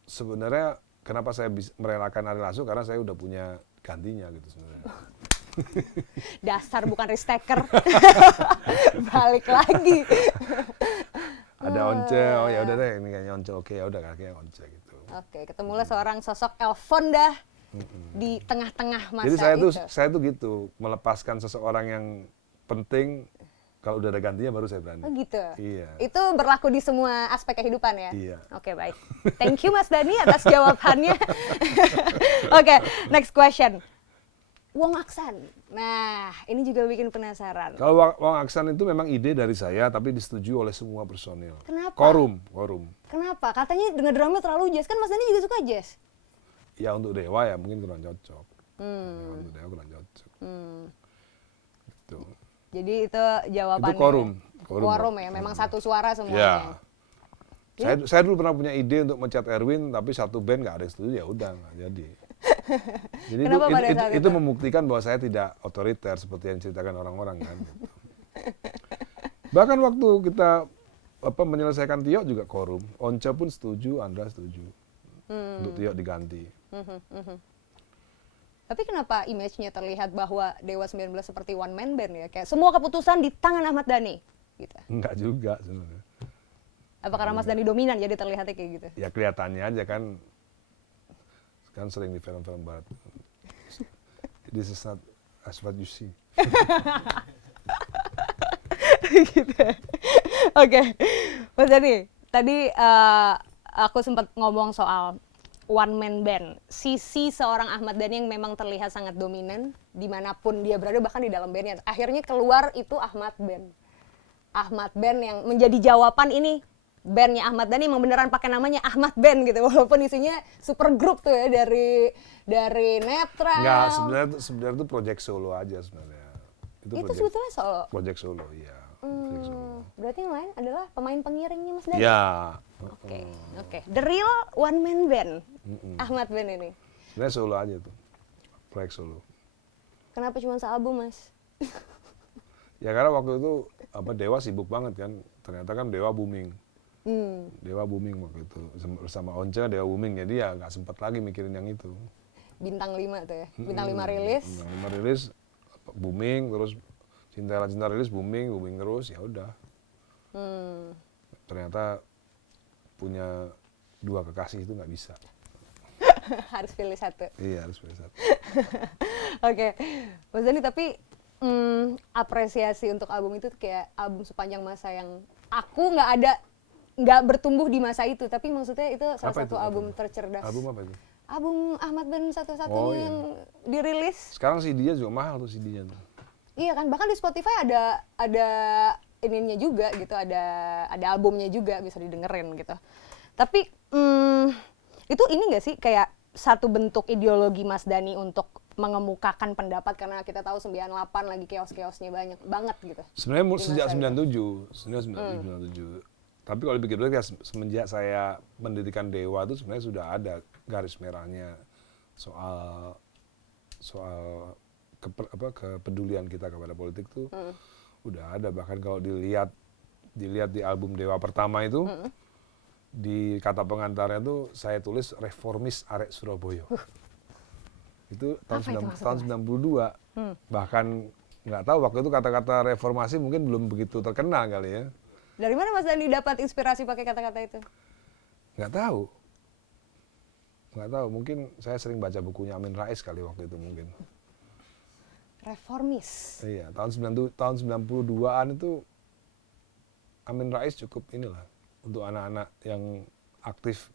sebenarnya kenapa saya merelakan Ari Lasso, karena saya udah punya gantinya gitu sebenarnya. Dasar bukan risk-taker. Balik lagi. Ada Once, oh ya udah deh ini kayaknya Once, oke ya udah kayaknya Once gitu. Oke, ketemulah seorang sosok Elfon dah di tengah-tengah masa Jadi itu. saya tuh gitu, melepaskan seseorang yang penting, kalau udah ada gantinya baru saya berani. Oh gitu? Iya. Itu berlaku di semua aspek kehidupan ya? Iya. Oke, baik. Thank you Mas Dhani atas jawabannya. Oke, next question. Wong Aksan. Nah, ini juga bikin penasaran. Kalau Wong Aksan itu memang ide dari saya, tapi disetujui oleh semua personil. Kenapa? Korum. Kenapa? Katanya dengan drama terlalu jazz. Kan Mas Dhani juga suka jazz. Ya untuk Dewa ya mungkin kurang cocok. Untuk Dewa kurang cocok. Gitu. Jadi itu jawabannya. Itu Korum. Quorum ya, memang satu suara semuanya. Ya. Saya dulu pernah punya ide untuk mencat Erwin, tapi satu band nggak ada yang setuju, ya udah nggak jadi. Jadi itu membuktikan bahwa saya tidak otoriter seperti yang diceritakan orang-orang kan. Gitu. Bahkan waktu kita menyelesaikan Tio juga Korum, Once pun setuju, Andra setuju untuk Tio diganti. Tapi kenapa image-nya terlihat bahwa Dewa 19 seperti one man band ya? Kayak semua keputusan di tangan Ahmad Dhani gitu. Enggak juga sebenarnya. Apa karena Mas Dhani dominan jadi terlihatnya kayak gitu? Ya kelihatannya aja kan sering di film-film barat. This is not as what you see. Gitu. Oke. Mas Dhani, tadi aku sempat ngomong soal one man band. Sisi seorang Ahmad Dhani yang memang terlihat sangat dominan dimanapun dia berada, bahkan di dalam bandnya. Akhirnya keluar itu Ahmad Band. Ahmad Band yang menjadi jawaban ini bandnya Ahmad Dhani emang beneran pakai namanya Ahmad Band gitu, walaupun isinya super grup tuh ya dari Netral. Enggak, sebenarnya itu project solo aja sebenarnya. Itu sebetulnya solo. Project solo, iya. Project solo. Berarti yang lain adalah pemain pengiringnya Mas Dhani. Iya. Oke. The real one man band. Ahmad Band ini. Sebenarnya solo aja tuh. Proyek solo. Kenapa cuma sealbum, Mas? Ya karena waktu itu Dewa sibuk banget kan. Ternyata kan Dewa booming. Dewa booming waktu itu. Bersama Once Dewa booming. Jadi ya nggak sempat lagi mikirin yang itu. Bintang 5 tuh ya. Bintang 5 rilis. Bintang 5 rilis booming, terus Cinta rilis booming terus, ya udah. Ternyata punya 2 kekasih itu nggak bisa. Harus pilih satu. Iya, harus pilih satu. Oke. Mas Dhani, tapi apresiasi untuk album itu tuh kayak album sepanjang masa yang aku nggak bertumbuh di masa itu, tapi maksudnya itu salah satu album tercerdas. Album apa itu? Album Ahmad Band satu-satunya yang dirilis. Sekarang CD-nya juga mahal tuh CD-nya tuh. Iya kan, bahkan di Spotify ada ininya juga gitu, ada albumnya juga bisa didengerin gitu. Tapi itu ini nggak sih kayak satu bentuk ideologi Mas Dhani untuk mengemukakan pendapat, karena kita tahu 98 lagi chaos-chaosnya banyak banget gitu. Sebenarnya sejak 97. Tapi kalau dipikir-pikir ya semenjak saya mendirikan Dewa itu sebenarnya sudah ada garis merahnya soal kepedulian kita kepada politik tuh udah ada. Bahkan kalau dilihat di album Dewa pertama itu di kata pengantarnya tuh saya tulis reformis arek Surabaya. Itu tahun 92. Bahkan nggak tahu waktu itu kata-kata reformasi mungkin belum begitu terkenal kali ya. Dari mana Mas Dhani dapat inspirasi pakai kata-kata itu? Nggak tahu, mungkin saya sering baca bukunya Amin Rais kali waktu itu mungkin. Reformis. Iya, tahun 92-an itu Amin Rais cukup inilah untuk anak-anak yang aktif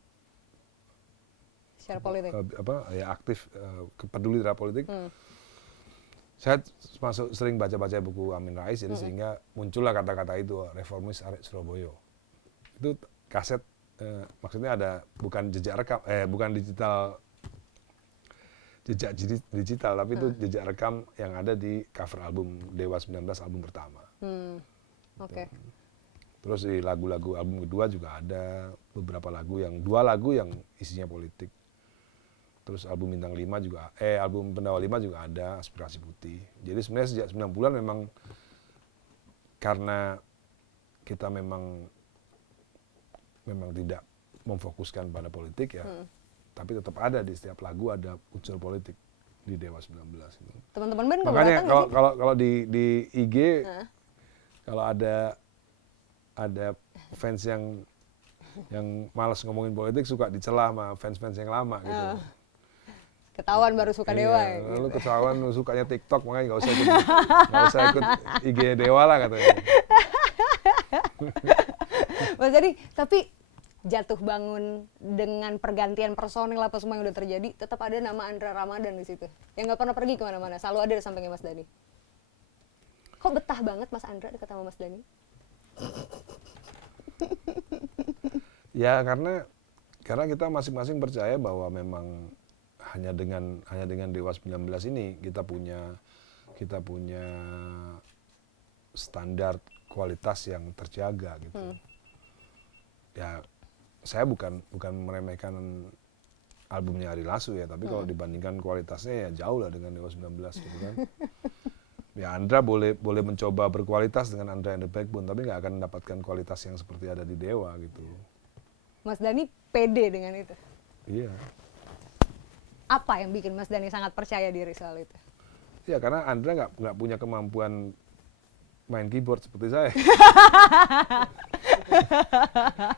secara politik. Aktif peduli terhadap politik. Saya sering baca-baca buku Amin Rais, jadi sehingga muncullah kata-kata itu, reformis arek Surabaya. Itu kaset, maksudnya ada bukan jejak rekam, bukan jejak digital, tapi itu jejak rekam yang ada di cover album Dewa 19 album pertama. Oke. Terus di lagu-lagu album kedua juga ada beberapa lagu 2 lagu yang isinya politik. Terus album Bintang 5 juga, album Pendawa 5 juga ada Aspirasi Putih. Jadi sebenarnya sejak 90-an memang karena kita memang tidak memfokuskan pada politik ya, tapi tetap ada di setiap lagu ada unsur politik di Dewa 19 itu. Teman-teman band makanya kalau di IG kalau ada fans yang malas ngomongin politik suka dicela sama fans-fans yang lama gitu. Ketahuan baru suka Dewa ya. Lalu ketahuan sukanya TikTok, makanya nggak usah ikut IG Dewa lah katanya. Mas Dhani, tapi jatuh bangun dengan pergantian personil apa semua yang udah terjadi, tetap ada nama Andra Ramadan di situ. Yang nggak pernah pergi kemana-mana, selalu ada di sampingnya Mas Dhani. Kok betah banget Mas Andra dekat sama Mas Dhani? Ya karena kita masing-masing percaya bahwa memang hanya dengan Dewa 19 ini kita punya standar kualitas yang terjaga gitu. Ya saya bukan meremehkan albumnya Ari Lasso ya, tapi kalau dibandingkan kualitasnya ya jauh lah dengan Dewa 19 gitu kan. Ya Andra boleh mencoba berkualitas dengan Andra and the Backbone, tapi nggak akan mendapatkan kualitas yang seperti ada di Dewa gitu. Mas Dhani pede dengan itu? Iya. Apa yang bikin Mas Dhani sangat percaya diri soal itu? Ya karena Andra nggak punya kemampuan main keyboard seperti saya.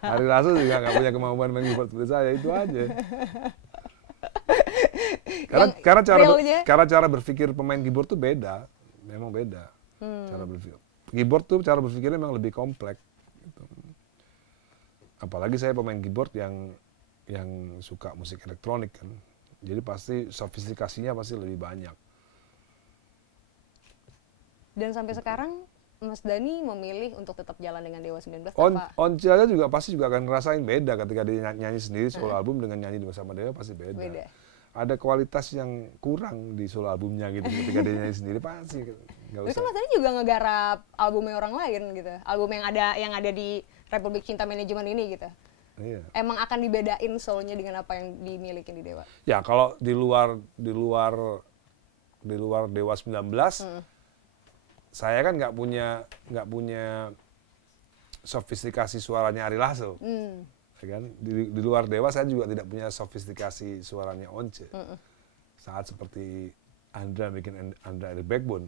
Ari Lasso juga nggak punya kemampuan main keyboard seperti saya, itu aja. Karena cara berpikir pemain keyboard tuh beda, memang beda. Cara berpikir keyboard tuh cara berpikirnya memang lebih kompleks. Gitu. Apalagi saya pemain keyboard yang suka musik elektronik kan. Jadi pasti sofistikasinya pasti lebih banyak. Dan sampai sekarang Mas Dhani memilih untuk tetap jalan dengan Dewa 19 apa? Once aja juga pasti juga akan ngerasain beda ketika dia nyanyi sendiri solo album dengan nyanyi bersama Dewa pasti beda. Beda. Ada kualitas yang kurang di solo albumnya gitu ketika dia nyanyi sendiri pasti nggak Tapi kan usah. Mas Dhani juga ngegarap albumnya orang lain gitu. Album yang ada di Republik Cinta Manajemen ini gitu. Iya. Emang akan dibedain solonya dengan apa yang dimiliki di Dewa? Ya kalau di luar Dewa 19, saya kan nggak punya sofistikasi suaranya Ari Lasso. Ya kan? Di luar Dewa saya juga tidak punya sofistikasi suaranya Once. Saat seperti Andra bikin Andra The Backbone,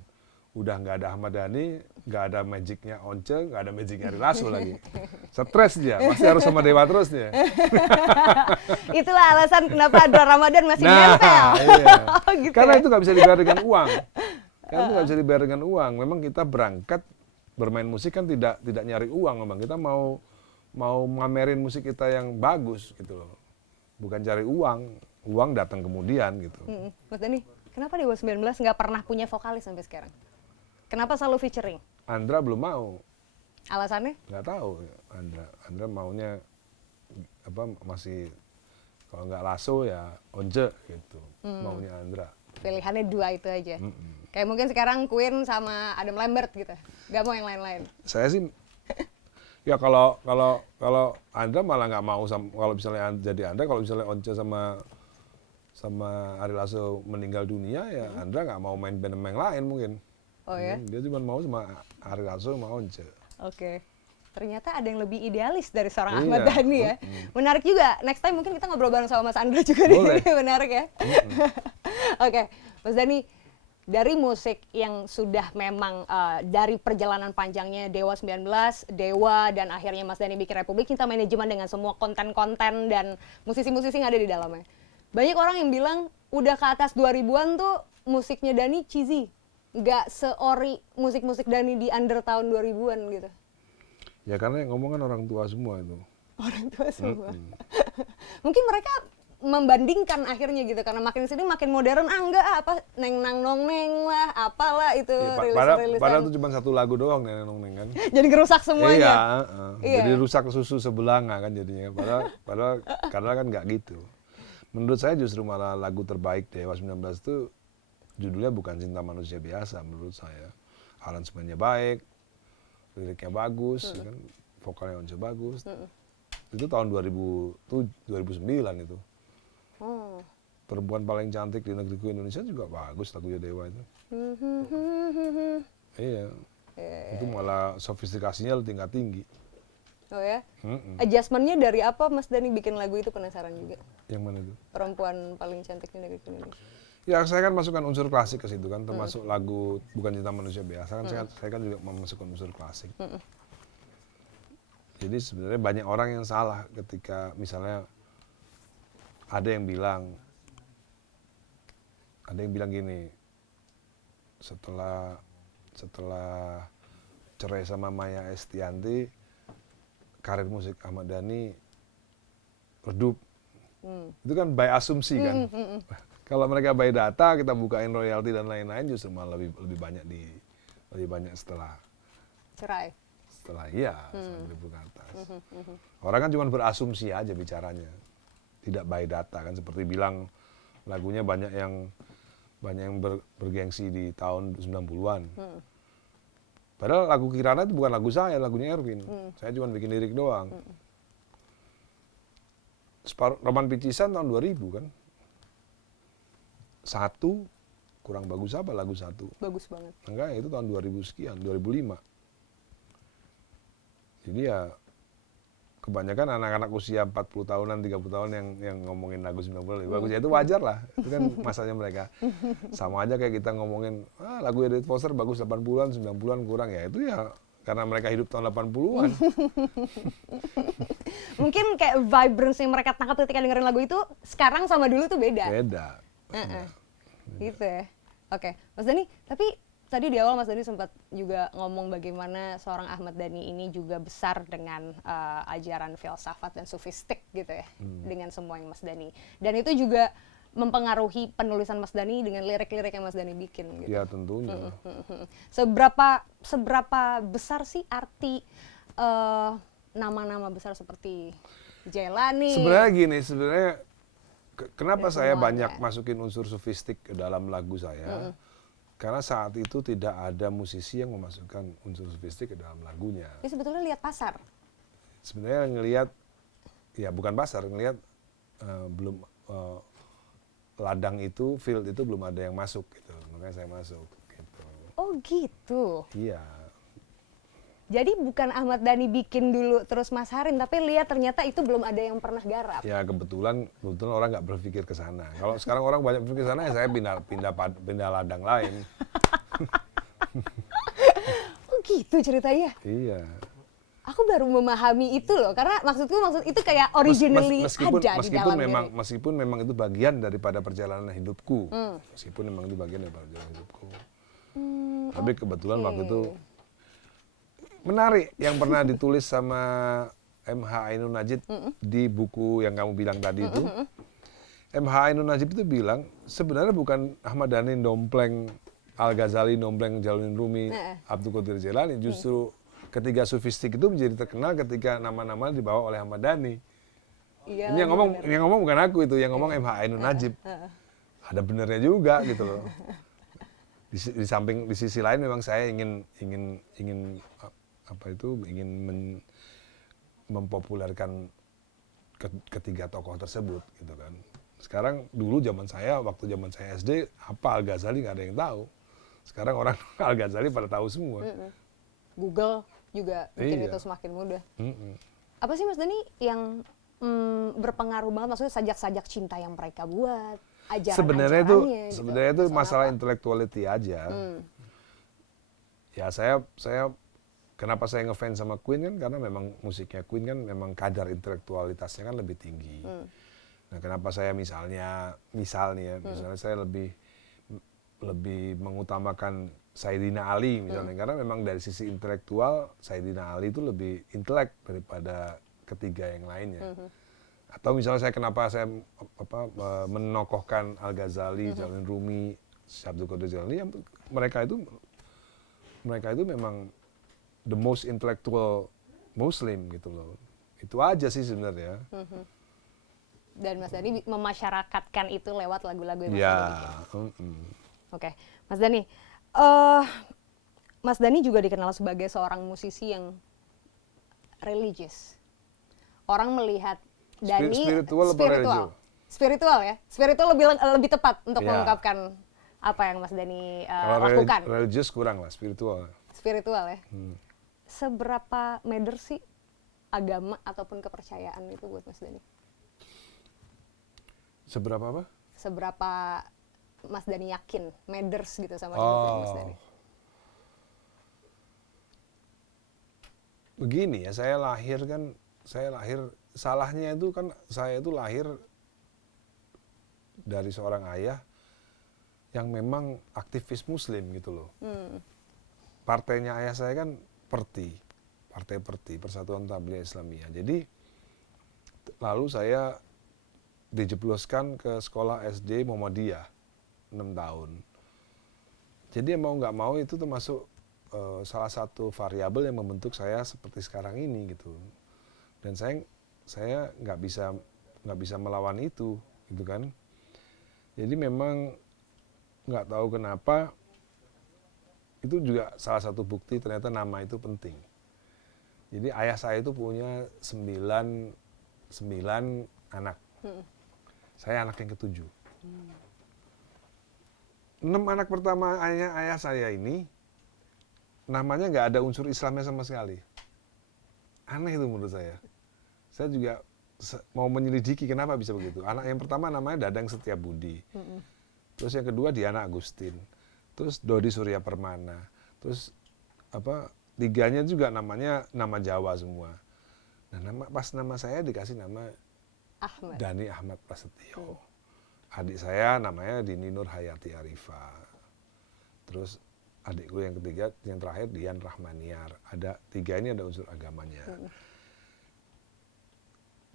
udah nggak ada Ahmad Dhani, nggak ada magicnya Once, nggak ada magicnya Ari Lasso lagi. Stres dia, pasti harus sama Dewa terus dia. Itulah alasan kenapa Andra Ramadan masih nempel. Iya. Oh, gitu Karena ya? itu nggak bisa dibayar dengan uang. Karena itu nggak bisa dibayar dengan uang. Memang kita berangkat bermain musik kan tidak nyari uang, memang kita mau ngamerin musik kita yang bagus gitu loh. Bukan cari uang, uang datang kemudian gitu. Mas Dhani, kenapa Dewa 19 nggak pernah punya vokalis sampai sekarang? Kenapa selalu featuring? Andra belum mau, Alasannya? nggak tahu. Andra maunya apa masih kalau nggak Lasso ya Once gitu. Maunya Andra. Pilihannya dua itu aja. Kayak mungkin sekarang Queen sama Adam Lambert gitu. Gak mau yang lain-lain. Saya sih ya kalau Andra malah nggak mau kalau misalnya jadi Andra, kalau misalnya Once sama Ari Lasso meninggal dunia ya Andra nggak mau main band yang lain mungkin. Oh ya? Dia cuma mau sama Ari Lasso sama Once. Oke. Ternyata ada yang lebih idealis dari seorang Iya. Ahmad Dhani ya. Menarik juga. Next time mungkin kita ngobrol bareng sama Mas Andra juga nih. Boleh. Menarik ya. Oke, Mas Dhani, dari musik yang sudah memang dari perjalanan panjangnya Dewa 19, Dewa, dan akhirnya Mas Dhani bikin Republik Cinta Manajemen dengan semua konten-konten dan musisi-musisi yang ada di dalamnya. Banyak orang yang bilang udah ke atas 2000-an tuh musiknya Dhani cheesy. Nggak seori musik-musik Dhani di under tahun 2000-an gitu. Ya karena yang ngomong kan orang tua semua itu. Orang tua semua. Mungkin mereka membandingkan akhirnya gitu karena makin sini makin modern, enggak apa neng nang nong neng lah, apalah itu Ya, rilis-rilisan. padahal itu cuma satu lagu doang Neneng Neng kan. Jadi ngerusak semuanya. Iya, Iya. Jadi rusak susu sebelanga kan jadinya. Padahal karena kan nggak gitu. Menurut saya justru malah lagu terbaik Dewa 19 itu judulnya bukan Cinta Manusia Biasa menurut saya. Aransemennya baik, liriknya bagus, ya kan, vokalnya Once bagus. Itu tahun 2009 itu. Oh. Perempuan paling cantik di negeriku Indonesia juga bagus lagunya Dewa itu. Iya. Itu malah sofistikasinya tingkat tinggi. Oh ya? Adjustmentnya dari apa Mas Dhani bikin lagu itu, penasaran juga. Yang mana itu? Perempuan paling cantik di negeri Indonesia. Ya saya kan masukkan unsur klasik ke situ kan, termasuk lagu Bukan Cinta Manusia Biasa kan, saya kan juga memasukkan unsur klasik. Jadi sebenarnya banyak orang yang salah ketika misalnya ada yang bilang gini, setelah cerai sama Maya Estianty, karir musik Ahmad Dhani redup. Itu kan by asumsi kan. Kalau mereka by data, kita bukain royalti dan lain-lain, justru malah lebih banyak setelah Cerai. setelah 1000 ke atas. Orang kan cuma berasumsi aja bicaranya, tidak by data kan, seperti bilang lagunya banyak yang bergengsi di tahun 90-an. Padahal lagu Kirana itu bukan lagu saya, lagunya Erwin. Saya cuma bikin lirik doang. Roman Picisan tahun 2000 kan. Satu, kurang bagus apa lagu satu? Bagus banget. Enggak, itu tahun 2000 sekian, 2005. Jadi ya kebanyakan anak-anak usia 40 tahunan, 30 tahun yang ngomongin lagu 90 lebih bagus. Ya itu wajar lah, itu kan masanya mereka. Sama aja kayak kita ngomongin, lagu Edith Foster bagus 80-an, 90-an kurang, ya itu ya karena mereka hidup tahun 80-an. Mungkin kayak vibrance yang mereka tangkap ketika dengerin lagu itu sekarang sama dulu tuh beda. Beda. Gitu ya. Oke, Mas Dhani, tapi tadi di awal Mas Dhani sempat juga ngomong bagaimana seorang Ahmad Dhani ini juga besar dengan ajaran filsafat dan sufistik gitu ya, dengan semua yang Mas Dhani. Dan itu juga mempengaruhi penulisan Mas Dhani dengan lirik-lirik yang Mas Dhani bikin gitu. Ya tentunya. Seberapa besar sih arti nama-nama besar seperti Jailani? Sebenarnya gini, kenapa Dan saya semuanya. banyak masukin unsur sofistik ke dalam lagu saya? Karena saat itu tidak ada musisi yang memasukkan unsur sofistik ke dalam lagunya. Dia sebetulnya lihat pasar. Sebenarnya ngelihat, ya bukan pasar, ngelihat belum ladang itu, field itu belum ada yang masuk gitu, makanya saya masuk gitu. Oh gitu. Iya. Jadi bukan Ahmad Dhani bikin dulu terus Mas Harin, tapi lihat ternyata itu belum ada yang pernah garap. Ya kebetulan orang nggak berpikir ke sana. Kalau sekarang orang banyak berpikir ke sana, ya saya pindah ladang lain. Oh gitu ceritanya. Iya. Aku baru memahami itu loh, karena maksud itu kayak originally ada di dalam lirik. Meskipun memang itu bagian daripada perjalanan hidupku. Meskipun memang itu bagian daripada perjalanan hidupku. Tapi kebetulan waktu itu menarik yang pernah ditulis sama MH Ainun Najib di buku yang kamu bilang tadi itu. MH Ainun Najib itu bilang sebenarnya bukan Ahmad Dhani dompleng Al-Ghazali, dompleng Jalaluddin Rumi, Abdul Qadir Jailani, justru ketiga sofistik itu menjadi terkenal ketika nama-nama dibawa oleh Ahmad Dhani. Iya, Ini yang ngomong bukan aku itu, yang ngomong MH Ainun Najib. Ada benernya juga gitu loh. Di samping di sisi lain memang saya ingin mempopulerkan ketiga tokoh tersebut gitu kan. Sekarang waktu zaman saya SD, apa Al-Ghazali nggak ada yang tahu. Sekarang orang Al-Ghazali pada tahu semua. Google juga bikin Iya. itu semakin mudah. Apa sih Mas Dhani yang berpengaruh banget, maksudnya sajak-sajak cinta yang mereka buat, Sebenarnya ajaran-ajarannya itu gitu. masalah intellectuality aja. Ya saya kenapa saya ngefans sama Queen kan karena memang musiknya Queen kan memang kadar intelektualitasnya kan lebih tinggi. Nah, kenapa saya misalnya saya lebih mengutamakan Sayyidina Ali misalnya karena memang dari sisi intelektual Sayyidina Ali itu lebih intelek daripada ketiga yang lainnya. Atau misalnya kenapa saya menokohkan Al-Ghazali, Jalaluddin Rumi, Abdul Qadir Jailani, mereka itu memang the most intellectual Muslim gitu loh. Itu aja sih sebenarnya. Dan Mas Dhani memasyarakatkan itu lewat lagu-lagu yang Mas Ya. Dhani bikin. Oke, Mas Dhani, Mas Dhani juga dikenal sebagai seorang musisi yang religius. Orang melihat Dhani Spiritual apa religious? Spiritual ya, spiritual lebih tepat untuk Ya. mengungkapkan apa yang Mas Dhani Kalau lakukan. religious kurang lah, spiritual. Spiritual ya. Seberapa matter sih agama ataupun kepercayaan itu buat Mas Dhani? Seberapa apa? Seberapa Mas Dhani yakin matters gitu sama hidupnya Mas Dhani? Begini ya, saya lahir salahnya itu kan saya itu lahir dari seorang ayah yang memang aktivis Muslim gitu loh. Partainya ayah saya kan Partai Perti, Persatuan Tabligh Islamiyah. Jadi lalu saya dijebloskan ke sekolah SD Muhammadiyah 6 tahun. Jadi mau nggak mau itu termasuk salah satu variabel yang membentuk saya seperti sekarang ini gitu. Dan saya nggak bisa melawan itu gitu kan. Jadi memang nggak tahu kenapa itu juga salah satu bukti ternyata nama itu penting. Jadi ayah saya itu punya 9 anak. Saya anak yang ke-7. 6 anak pertama ayah saya ini namanya nggak ada unsur Islamnya sama sekali. Aneh itu menurut saya. Saya juga mau menyelidiki kenapa bisa begitu. Anak yang pertama namanya Dadang Setiabudi. Terus yang kedua Diana Agustin. Terus Dodi Surya Permana. Terus tiganya juga namanya nama Jawa semua. Nah, pas nama saya dikasih nama Ahmad. Dhani Ahmad Prasetyo. Adik saya namanya Dini Nur Hayati Arifah. Terus adikku yang ketiga, yang terakhir Dian Rahmaniar. Ada 3 ini ada unsur agamanya.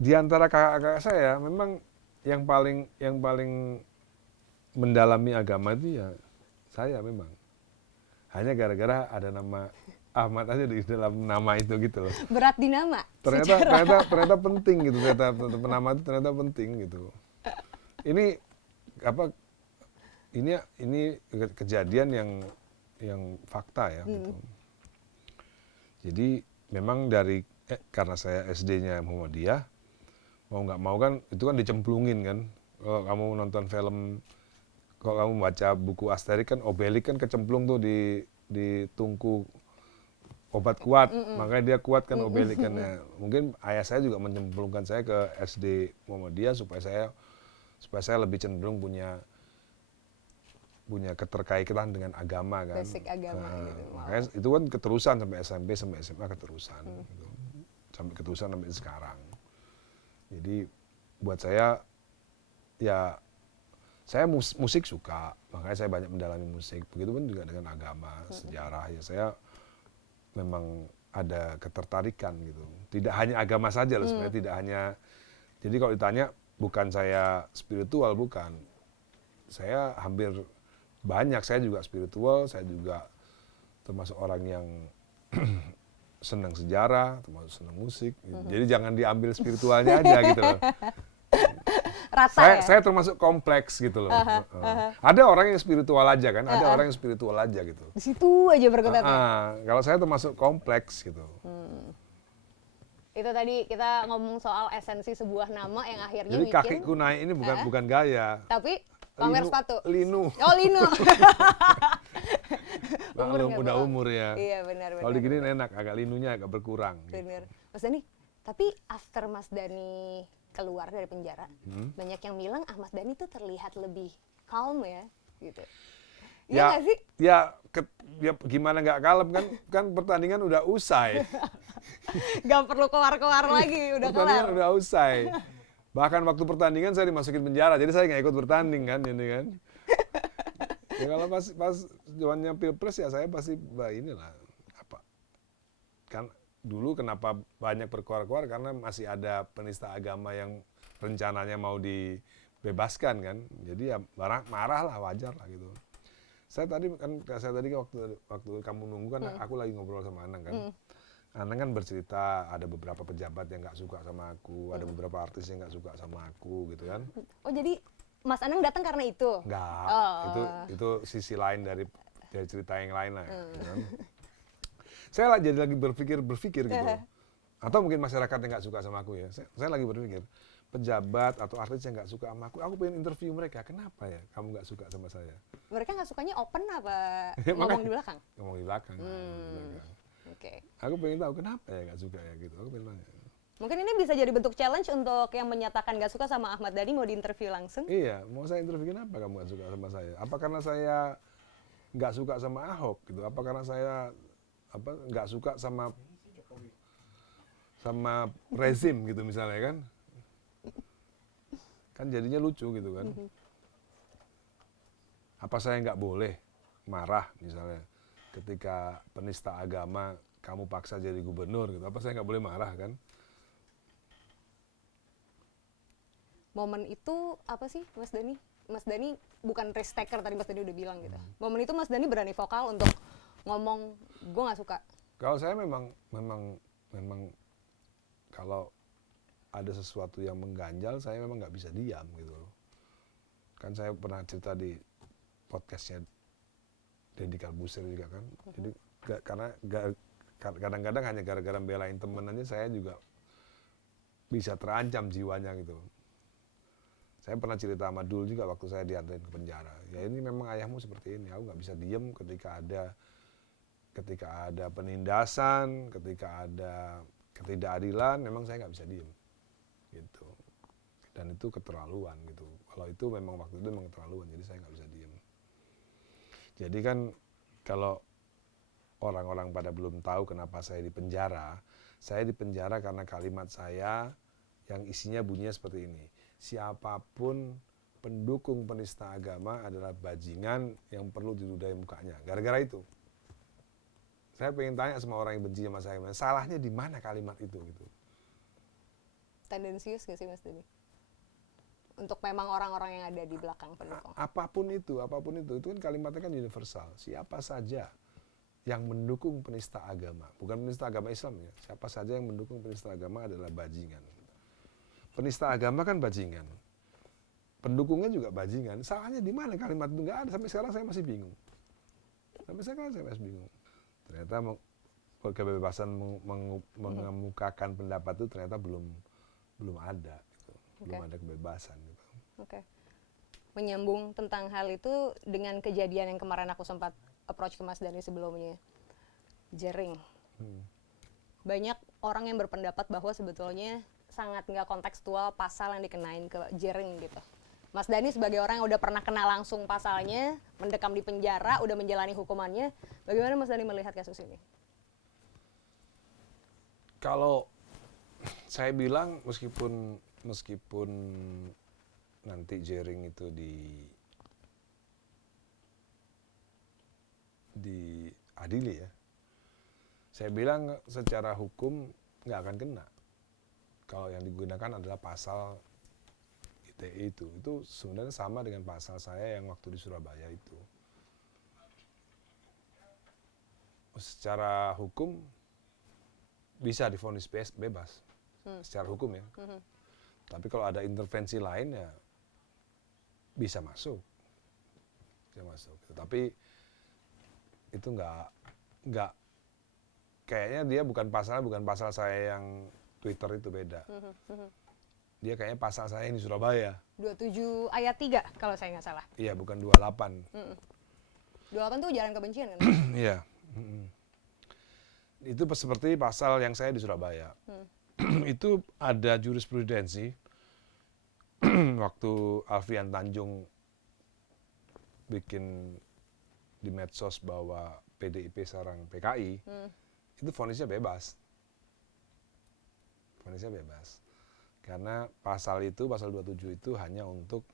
Di antara kakak-kakak saya memang yang paling mendalami agama itu ya saya memang. Hanya gara-gara ada nama Ahmad aja di dalam nama itu gitu loh. Berat di nama. Ternyata penting gitu, ternyata nama itu ternyata penting gitu. Ini apa? Ini kejadian yang fakta ya. Gitu. Jadi memang karena saya SD-nya Muhammadiyah, mau nggak mau kan itu kan dicemplungin kan. Kalau kamu nonton film, kalau kamu baca buku Asterix kan Obelix kan kecemplung tuh di tungku obat kuat, makanya dia kuat kan Obelix kan ya. Mungkin ayah saya juga mencemplungkan saya ke SD Muhammadiyah supaya saya lebih cenderung punya keterkaitan dengan agama kan. Basic agama gitu. Makanya itu kan keterusan sampai SMP sampai SMA keterusan gitu. Sampai keterusan sampai sekarang. Jadi buat saya ya saya musik suka, makanya saya banyak mendalami musik. Begitupun juga dengan agama, sejarah ya saya memang ada ketertarikan gitu. Tidak hanya agama saja loh sebenarnya, tidak hanya. Jadi kalau ditanya bukan saya spiritual, bukan. Saya hampir banyak, saya juga spiritual, saya juga termasuk orang yang senang sejarah, termasuk senang musik. Gitu. Jadi jangan diambil spiritualnya aja gitu loh. Rata Saya termasuk kompleks gitu loh. Ada orang yang spiritual aja kan, ada orang yang spiritual aja gitu. Di situ aja berkutatnya. Kalau saya termasuk kompleks gitu. Itu tadi kita ngomong soal esensi sebuah nama yang akhirnya Jadi bikin. kakiku naik ini bukan gaya. Tapi pamer sepatu. Linu. Oh, linu. Maklum udah umur ya. Iya benar. Kalau digini enak, agak linunya agak berkurang. Benar. Mas Dani, tapi after Mas Dani keluar dari penjara, banyak yang bilang Mas Dani tuh terlihat lebih calm ya, gitu. Iya nggak sih? Ya gimana nggak kalem kan pertandingan udah usai. Gak perlu keluar-keluar lagi, udah kelar. Pertandingan udah usai. Bahkan waktu pertandingan saya dimasukin penjara, jadi saya nggak ikut bertanding kan, ini kan. Ya kalau pas zamannya Pilpres ya saya pasti inilah apa. Kan dulu kenapa banyak berkoar-koar karena masih ada penista agama yang rencananya mau dibebaskan kan. Jadi ya marah lah, wajar lah gitu. Saya tadi waktu kamu nunggu kan aku lagi ngobrol sama Anang kan. Anang kan bercerita ada beberapa pejabat yang nggak suka sama aku, ada beberapa artis yang nggak suka sama aku gitu kan. Oh jadi Mas Anang datang karena itu? Enggak, itu sisi lain dari cerita yang lain lah. Gitu kan. Saya jadi lagi berpikir gitu. Atau mungkin masyarakat yang nggak suka sama aku ya. Saya lagi berpikir, pejabat atau artis yang nggak suka sama aku pengen interview mereka. Kenapa ya kamu nggak suka sama saya? Mereka nggak sukanya open apa ngomong di belakang? Ngomong di belakang. Oke. Aku pengen tahu kenapa ya nggak suka ya gitu. Aku pengen tanya. Mungkin ini bisa jadi bentuk challenge untuk yang menyatakan nggak suka sama Ahmad Dhani mau diinterview langsung? Iya, mau saya interview kenapa kamu nggak suka sama saya? Apa karena saya nggak suka sama Ahok gitu? Apa karena saya nggak suka sama rezim gitu misalnya kan? Kan jadinya lucu gitu kan? Apa saya nggak boleh marah misalnya ketika penista agama kamu paksa jadi gubernur gitu? Apa saya nggak boleh marah kan? Momen itu apa sih Mas Dhani? Mas Dhani bukan risk taker tadi Mas Dhani udah bilang gitu. Momen itu Mas Dhani berani vokal untuk ngomong gue nggak suka. Kalau saya memang kalau ada sesuatu yang mengganjal saya memang nggak bisa diam gitu. Kan saya pernah cerita di podcastnya Deddy Corbuzier juga kan. Jadi karena kadang-kadang hanya gara-gara belain temen aja saya juga bisa terancam jiwanya gitu. Saya pernah cerita sama Dul juga waktu saya diantarin ke penjara. Ya ini memang ayahmu seperti ini. Aku nggak bisa diem ketika ada penindasan, ketika ada ketidakadilan. Memang saya nggak bisa diem, gitu. Dan itu keterlaluan gitu. Kalau itu memang waktu itu memang keterlaluan. Jadi saya nggak bisa diem. Jadi kan kalau orang-orang pada belum tahu kenapa saya di penjara karena kalimat saya yang isinya bunyinya seperti ini. Siapapun pendukung penista agama adalah bajingan yang perlu diludahi mukanya. Gara-gara itu. Saya pengen tanya sama orang yang benci sama saya, salahnya di mana kalimat itu gitu. Tendensius nggak sih Mas Dhani? untuk memang orang-orang yang ada di belakang pendukung. Apapun itu kan kalimatnya kan universal. Siapa saja yang mendukung penista agama, bukan penista agama Islam ya. Siapa saja yang mendukung penista agama adalah bajingan. Penista agama kan bajingan. Pendukungnya juga bajingan. Salahnya di mana kalimat itu? Nggak ada. Sampai sekarang saya masih bingung. Ternyata kebebasan mengemukakan pendapat itu ternyata belum ada. Gitu. Belum ada kebebasan. Gitu. Oke. Menyambung tentang hal itu dengan kejadian yang kemarin aku sempat approach ke Mas Dhani sebelumnya. Jering. Banyak orang yang berpendapat bahwa sebetulnya sangat nggak kontekstual pasal yang dikenain ke Jering gitu. Mas Dhani sebagai orang yang udah pernah kena langsung pasalnya, mendekam di penjara, udah menjalani hukumannya, bagaimana Mas Dhani melihat kasus ini? Kalau saya bilang meskipun nanti Jering itu diadili ya, saya bilang secara hukum nggak akan kena. Kalau yang digunakan adalah pasal ITE itu sebenarnya sama dengan pasal saya yang waktu di Surabaya itu. Secara hukum bisa divonis bebas, secara hukum ya. Tapi kalau ada intervensi lain ya bisa masuk. Tapi itu nggak kayaknya dia bukan pasal saya yang Twitter itu beda. Dia kayaknya pasal saya yang di Surabaya. 27 ayat 3 kalau saya nggak salah. Iya, bukan 28. 28 itu ujaran kebencian kan? Iya. Itu seperti pasal yang saya di Surabaya. Itu ada jurisprudensi waktu Alfian Tanjung bikin di medsos bahwa PDIP sarang PKI, itu vonisnya bebas. Karena pasal 27 itu hanya untuk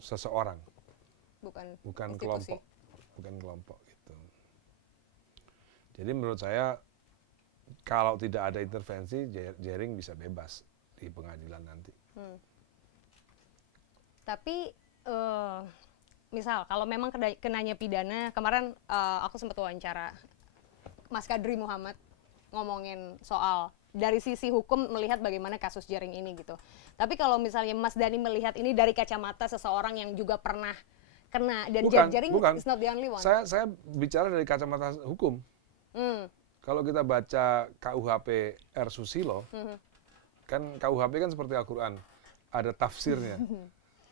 seseorang. Bukan kelompok gitu. Jadi menurut saya kalau tidak ada intervensi, Jering bisa bebas di pengadilan nanti. Tapi misal kalau memang kenanya pidana, kemarin aku sempat wawancara Mas Kadri Muhammad ngomongin soal dari sisi hukum melihat bagaimana kasus Jering ini gitu. Tapi kalau misalnya Mas Dhani melihat ini dari kacamata seseorang yang juga pernah kena dan Jering is not the only one. Saya bicara dari kacamata hukum. Kalau kita baca KUHP R. Susilo, kan KUHP kan seperti Al-Quran, ada tafsirnya.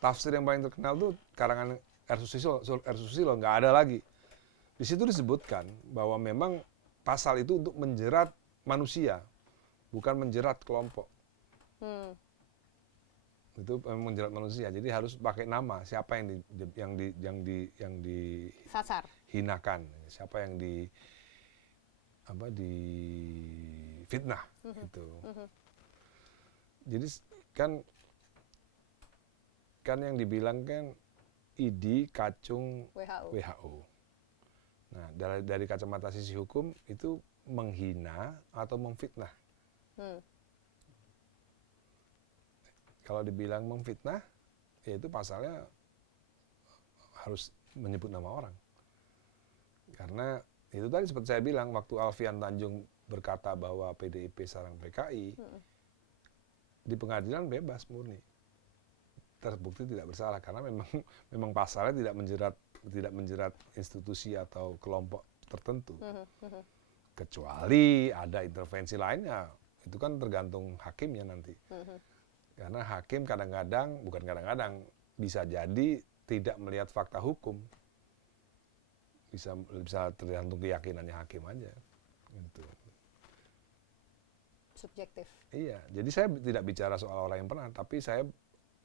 Tafsir yang paling terkenal tuh karangan R. Susilo, nggak ada lagi. Di situ disebutkan bahwa memang pasal itu untuk menjerat manusia, bukan menjerat kelompok. Itu memang menjerat manusia, jadi harus pakai nama siapa yang Sasar. dihinakan, siapa yang di fitnah gitu. Jadi kan yang dibilang kan ID kacung WHO. Nah, dari kacamata sisi hukum itu menghina atau memfitnah. Kalau dibilang memfitnah, ya itu pasalnya harus menyebut nama orang. Karena itu tadi seperti saya bilang, waktu Alfian Tanjung berkata bahwa PDIP sarang PKI, di pengadilan bebas murni. Terbukti tidak bersalah karena memang pasalnya tidak menjerat institusi atau kelompok tertentu. Kecuali ada intervensi lainnya, itu kan tergantung hakimnya nanti. Karena hakim bukan kadang-kadang, bisa jadi tidak melihat fakta hukum. Bisa tergantung keyakinannya hakim aja. Gitu. Subjektif. Iya, jadi saya tidak bicara soal orang yang pernah, tapi saya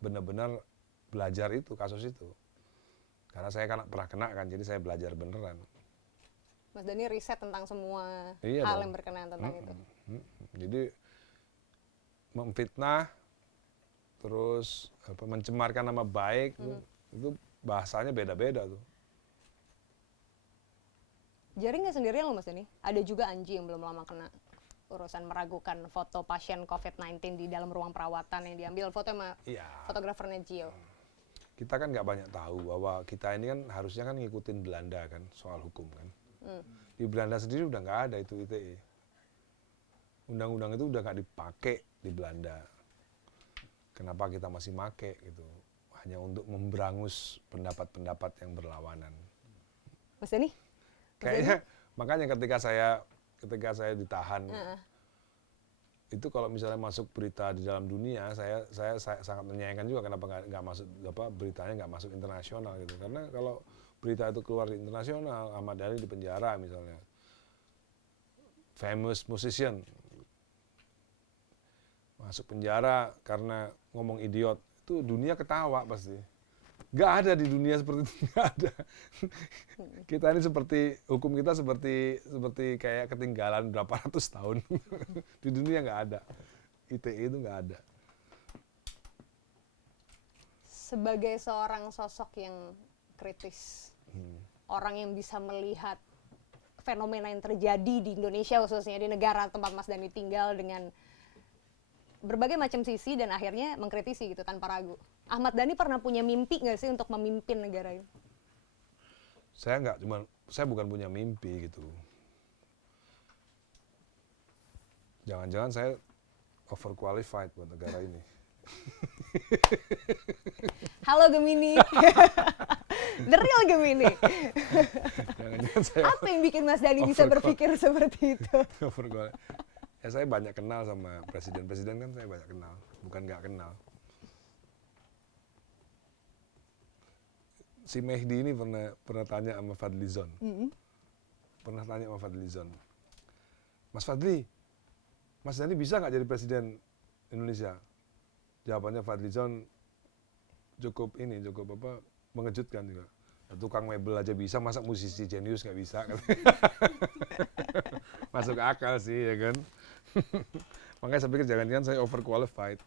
benar-benar belajar kasus itu. Karena saya kan pernah kena kan, jadi saya belajar beneran. Mas Dhani riset tentang semua hal yang berkenaan tentang itu. Jadi memfitnah, terus mencemarkan nama baik, itu bahasanya beda-beda tuh. Jering nggak sendirian loh Mas Dhani, ada juga Anji yang belum lama kena urusan meragukan foto pasien COVID-19 di dalam ruang perawatan yang diambil foto sama Iya. fotografer Nat Geo. Kita kan nggak banyak tahu bahwa kita ini kan harusnya kan ngikutin Belanda kan soal hukum kan. Di Belanda sendiri udah nggak ada itu ITE. Undang-undang itu udah nggak dipakai di Belanda. Kenapa kita masih make gitu? Hanya untuk memberangus pendapat-pendapat yang berlawanan. Mas Dani? Kayaknya makanya ketika saya ditahan, itu kalau misalnya masuk berita di dalam dunia, saya sangat menyayangkan juga kenapa nggak masuk beritanya nggak masuk internasional gitu. Karena kalau berita itu keluar di internasional, Ahmad Dhani di penjara misalnya, famous musician masuk penjara karena ngomong idiot, itu dunia ketawa pasti. Nggak ada di dunia seperti itu, nggak ada. Kita ini hukum kita seperti kayak ketinggalan berapa ratus tahun. Di dunia nggak ada. ITE itu nggak ada. Sebagai seorang sosok yang kritis, orang yang bisa melihat fenomena yang terjadi di Indonesia khususnya di negara tempat Mas Dani tinggal dengan berbagai macam sisi dan akhirnya mengkritisi gitu tanpa ragu. Ahmad Dhani pernah punya mimpi nggak sih untuk memimpin negara ini? Saya bukan punya mimpi gitu. Jangan-jangan saya overqualified buat negara ini. Halo Gemini. The real Gemini. Jangan-jangan saya Apa yang bikin Mas Dani bisa berpikir seperti itu? overqualified. Ya saya banyak kenal sama presiden-presiden kan, saya banyak kenal, bukan nggak kenal. Si Mehdi ini pernah tanya sama Fadlizon. Pernah tanya sama Fadlizon. Mas Fadli, Mas Dhani bisa nggak jadi presiden Indonesia? Jawabannya Fadlizon cukup mengejutkan juga. Tukang mebel aja bisa, masa musisi jenius nggak bisa? Masuk akal sih ya kan. Makanya saya pikir jangan-jangan saya overqualified.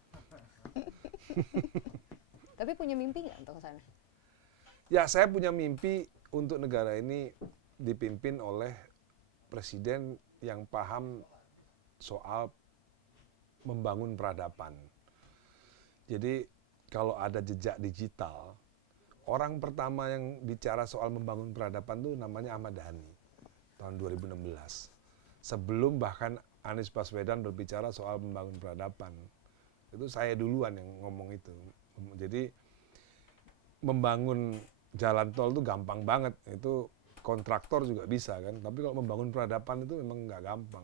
Tapi punya mimpi nggak untuk ke sana? Ya, saya punya mimpi untuk negara ini dipimpin oleh presiden yang paham soal membangun peradaban. Jadi kalau ada jejak digital, orang pertama yang bicara soal membangun peradaban itu namanya Ahmad Dhani tahun 2016. Sebelum bahkan Anies Baswedan berbicara soal membangun peradaban. Itu saya duluan yang ngomong itu. Jadi membangun jalan tol itu gampang banget. Itu kontraktor juga bisa kan. Tapi kalau membangun peradaban itu memang nggak gampang.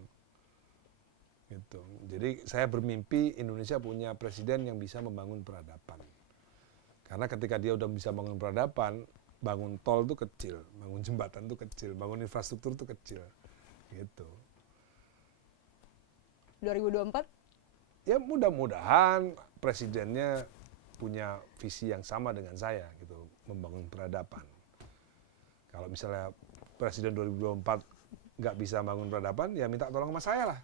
Gitu. Jadi saya bermimpi Indonesia punya presiden yang bisa membangun peradaban. Karena ketika dia udah bisa bangun peradaban, bangun tol itu kecil, bangun jembatan itu kecil, bangun infrastruktur itu kecil. Gitu. 2024? Ya mudah-mudahan presidennya punya visi yang sama dengan saya gitu, membangun peradaban. Kalau misalnya presiden 2024 nggak bisa bangun peradaban, ya minta tolong sama saya lah.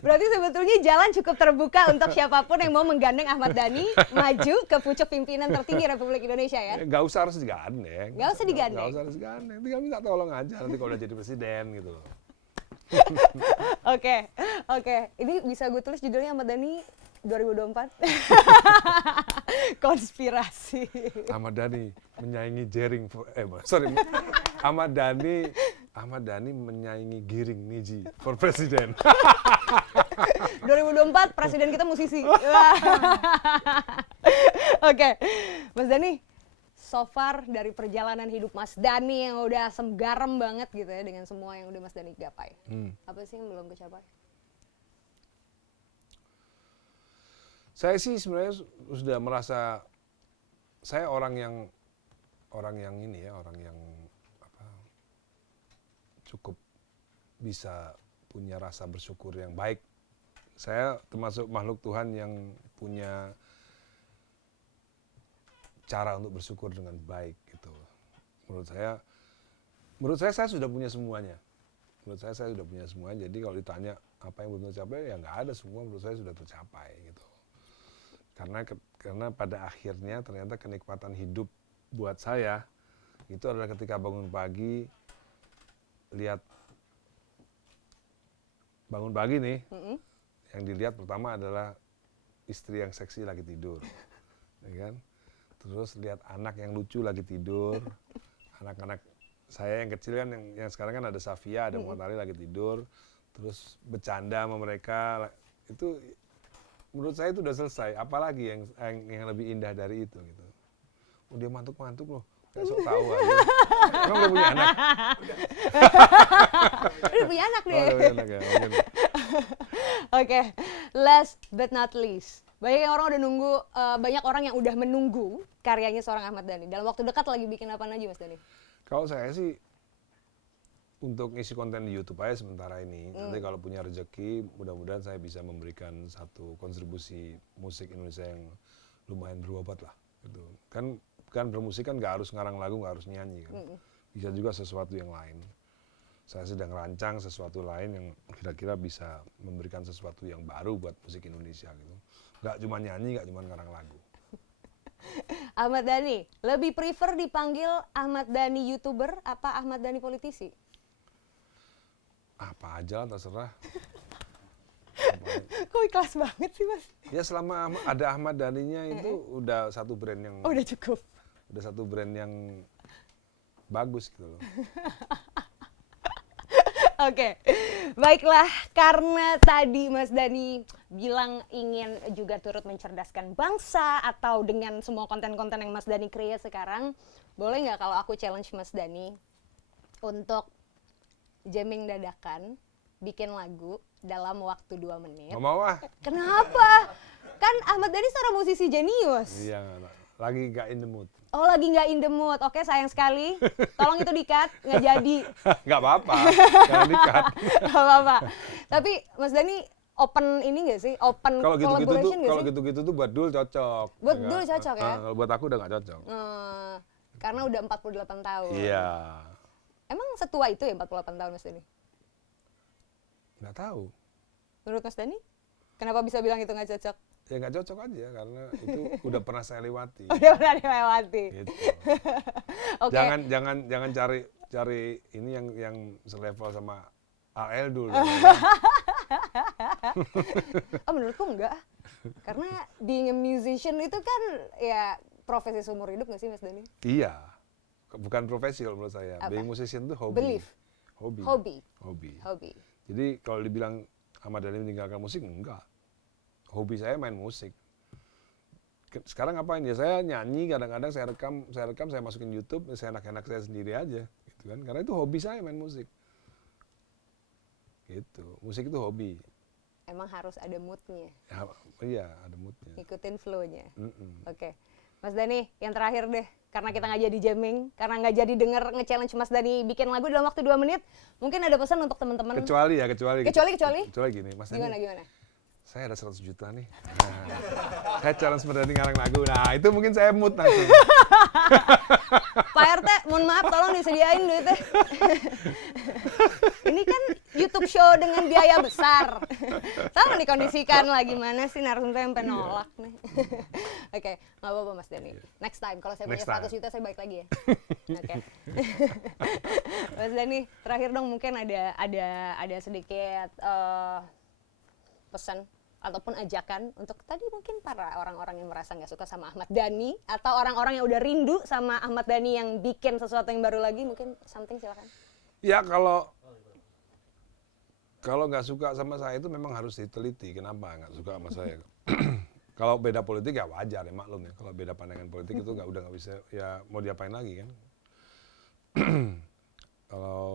Berarti sebetulnya jalan cukup terbuka untuk siapapun yang mau menggandeng Ahmad Dhani maju ke pucuk pimpinan tertinggi Republik Indonesia ya? Nggak usah harus digandeng. Nggak usah digandeng? Nggak usah harus digandeng, tinggal minta tolong aja nanti kalau udah jadi presiden gitu loh. Oke. Ini bisa gue tulis judulnya Ahmad Dhani 2024. Konspirasi. Ahmad Dhani menyaingi Ahmad Dhani menyaingi Giring Niji for presiden. 2024 presiden kita musisi. Oke. Mas Dhani, so far dari perjalanan hidup Mas Dhani yang udah asam garam banget gitu ya dengan semua yang udah Mas Dhani gapai. Apa sih yang belum kecapai? Saya sih sebenarnya sudah merasa saya orang yang cukup bisa punya rasa bersyukur yang baik. Saya termasuk makhluk Tuhan yang punya cara untuk bersyukur dengan baik gitu. Menurut saya sudah punya semuanya. Jadi kalau ditanya apa yang belum tercapai, ya nggak ada, semua menurut saya sudah tercapai gitu. Karena pada akhirnya ternyata kenikmatan hidup buat saya itu adalah ketika bangun pagi, bangun pagi nih, yang dilihat pertama adalah istri yang seksi lagi tidur, ya kan? Terus lihat anak yang lucu lagi tidur, anak-anak saya yang kecil kan, yang sekarang kan ada Safia, ada Muhammad Ali lagi tidur, terus bercanda sama mereka, itu menurut saya itu udah selesai. Apalagi yang lebih indah dari itu gitu. Oh, dia mantuk-mantuk loh, kayak sok tahu aja. Emang udah punya anak? Udah punya anak deh. Oh, udah punya anak ya, mungkin. Oke, last but not least, banyak orang yang udah menunggu karyanya seorang Ahmad Dhani. Dalam waktu dekat lagi bikin apa aja, Mas Dhani? Kalau saya sih untuk ngisi konten di YouTube aja sementara ini. Nanti kalau punya rezeki, mudah-mudahan saya bisa memberikan satu kontribusi musik Indonesia yang lumayan berobat lah. Gitu. Kan bermusik kan nggak harus ngarang lagu, nggak harus nyanyi kan. Bisa juga sesuatu yang lain. Saya sedang rancang sesuatu lain yang kira-kira bisa memberikan sesuatu yang baru buat musik Indonesia gitu. Nggak cuma nyanyi, nggak cuma ngarang lagu. Ahmad Dhani, lebih prefer dipanggil Ahmad Dhani YouTuber apa Ahmad Dhani politisi? Apa aja lah, terserah. Kok ikhlas banget sih, Mas? Ya selama ada Ahmad Dhani-nya itu udah satu brand yang Oh, udah cukup. udah satu brand yang bagus gitu loh. Oke, baiklah, karena tadi Mas Dhani bilang ingin juga turut mencerdaskan bangsa atau dengan semua konten-konten yang Mas Dhani create sekarang, boleh nggak kalau aku challenge Mas Dhani untuk jamming dadakan, bikin lagu dalam waktu 2 menit? Nggak mau ah. Kenapa? Kan Ahmad Dhani seorang musisi jenius. Iya, lagi nggak in the mood. Oh, lagi nggak in the mood. Oke, sayang sekali. Tolong itu di-cut, nggak jadi. Nggak apa-apa, jangan di-cut. Nggak apa-apa. Tapi Mas Dhani open ini nggak sih? Open Kalau gitu-gitu tuh, collaboration nggak kalau sih? gitu-gitu tuh buat Dul cocok. Buat Ya Dul kan? cocok ya? Kalau buat aku udah nggak cocok. Karena udah 48 tahun. Iya. Emang setua itu ya 48 tahun Mas Dhani? Nggak tahu. Menurut Mas Dhani? Kenapa bisa bilang itu nggak cocok? Ya nggak cocok aja karena itu udah pernah saya lewati. Udah pernah dilewati. Gitu. Oke. Jangan cari ini yang selevel sama AL dulu. Oh, menurutku enggak. Karena being a musician itu kan ya profesi seumur hidup nggak sih Mas Dhani? Iya. Bukan profesi kalau menurut saya. Apa? Being musician itu hobi. Belief. Hobi. Hobi. Jadi kalau dibilang Ahmad Dhani meninggalkan musik, enggak. Hobi saya main musik. Sekarang ngapain ya? Saya nyanyi, kadang-kadang saya rekam, saya masukin YouTube, saya enak-enak saya sendiri aja, gitu kan? Karena itu hobi saya main musik. Gitu. Musik itu hobi. Emang harus ada moodnya. Ya, iya, ada moodnya. Ikutin flow-nya. Oke. Mas Dhani, yang terakhir deh. Karena kita nggak jadi jamming, karena nggak jadi denger nge-challenge Mas Dhani bikin lagu dalam waktu 2 menit, mungkin ada pesan untuk teman-teman. Kecuali gini, Mas Dhani. Gimana? Saya ada 100 juta nih. Nah, saya challenge Mas Dhani ngarang lagu. Nah, itu mungkin saya mood langsung. Pak RT, mohon maaf, tolong disediain duitnya. Ini kan YouTube show dengan biaya besar. Tolong dikondisikan lah gimana sih narasumber sampai nolak nih. Oke, nggak apa-apa Mas Dhani. Next time, kalau saya punya 100 juta saya balik lagi ya. Oke. Mas Dhani, terakhir dong mungkin ada sedikit pesan ataupun ajakan untuk tadi mungkin para orang-orang yang merasa nggak suka sama Ahmad Dhani atau orang-orang yang udah rindu sama Ahmad Dhani yang bikin sesuatu yang baru lagi, mungkin something silakan. Ya kalau nggak suka sama saya itu memang harus diteliti kenapa nggak suka sama saya. Kalau beda politik ya wajar ya, maklum ya. Kalau beda pandangan politik itu udah nggak bisa, ya mau diapain lagi kan. Kalau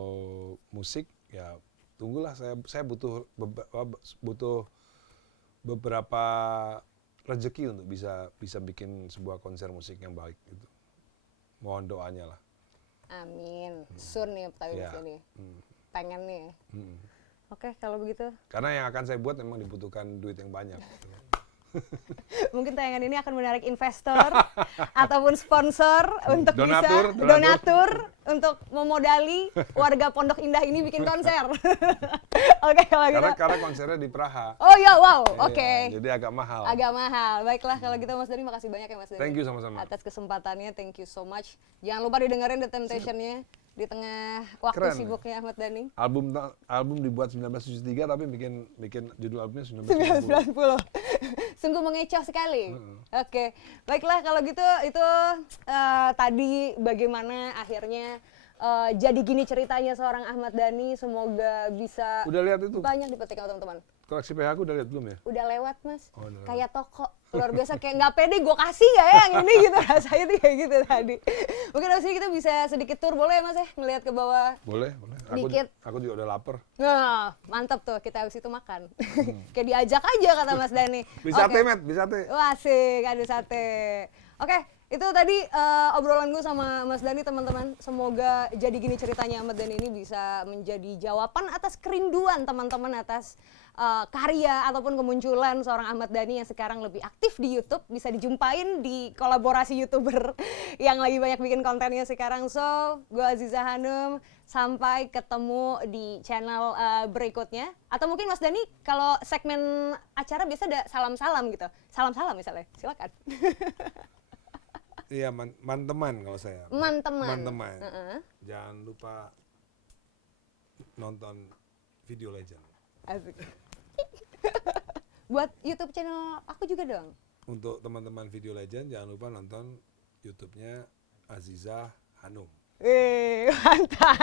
musik ya tunggulah, saya butuh beberapa rezeki untuk bisa bikin sebuah konser musik yang baik gitu. Mohon doanya lah. Amin. Soon nih tapi Ya. ini. Pengen nih. Oke, kalau begitu. Karena yang akan saya buat memang dibutuhkan duit yang banyak. Gitu. Mungkin tayangan ini akan menarik investor ataupun sponsor untuk Donatur, bisa donatur untuk memodali warga Pondok Indah ini bikin konser. Oke, kalau gitu. Karena konsernya di Praha. Oh ya, wow, Iya, oke. Jadi agak mahal. Agak mahal. Baiklah kalau gitu Mas Dani, makasih banyak ya Mas Dani. Thank you sama-sama. Atas kesempatannya, thank you so much. Jangan lupa didengerin The Temptation-nya di tengah waktu Keren. sibuknya Ahmad Dhani. Album dibuat 1973 tapi bikin judul albumnya 1990. 1990. Sungguh mengecoh sekali. Oke. Baiklah kalau gitu itu tadi bagaimana akhirnya jadi gini ceritanya seorang Ahmad Dhani. Semoga bisa Udah lihat itu? banyak dipetik sama teman-teman. Koleksi PH aku udah lihat belum ya? Udah lewat Mas, Oh, udah lewat. kayak toko luar biasa, kayak nggak pede gue kasih ya yang ini gitu, rasanya tuh kayak gitu tadi. Mungkin abis ini kita bisa sedikit tur boleh ya Mas ya, ngelihat ke bawah. Boleh. Dikit. Aku juga udah lapar. Nah mantap tuh, kita abis itu makan. Kayak diajak aja kata Mas Dhani. Bisa Oke. teh, Met, bisa teh. Wah asik, ada sate. Oke, itu tadi obrolan gue sama Mas Dhani teman-teman. Semoga jadi gini ceritanya Ahmad Dhani ini bisa menjadi jawaban atas kerinduan teman-teman atas karya ataupun kemunculan seorang Ahmad Dhani yang sekarang lebih aktif di YouTube. Bisa dijumpain di kolaborasi YouTuber yang lagi banyak bikin kontennya sekarang. So, gue Aziza Hanum, sampai ketemu di channel berikutnya. Atau mungkin Mas Dhani kalau segmen acara biasa ada salam-salam gitu. Salam-salam misalnya, silakan. Iya, man-teman kalau saya. Man-teman. Man-teman. Jangan lupa nonton Video Legend. Asik. Buat YouTube channel aku juga dong. Untuk teman-teman Video Legend, jangan lupa nonton YouTube-nya Aziza Hanum. Mantap.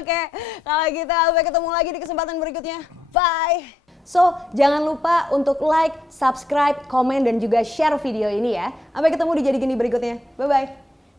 Oke, kalau gitu sampai ketemu lagi di kesempatan berikutnya. Bye. So, jangan lupa untuk like, subscribe, komen, dan juga share video ini ya. Sampai ketemu di Jadi Gini berikutnya. Bye-bye.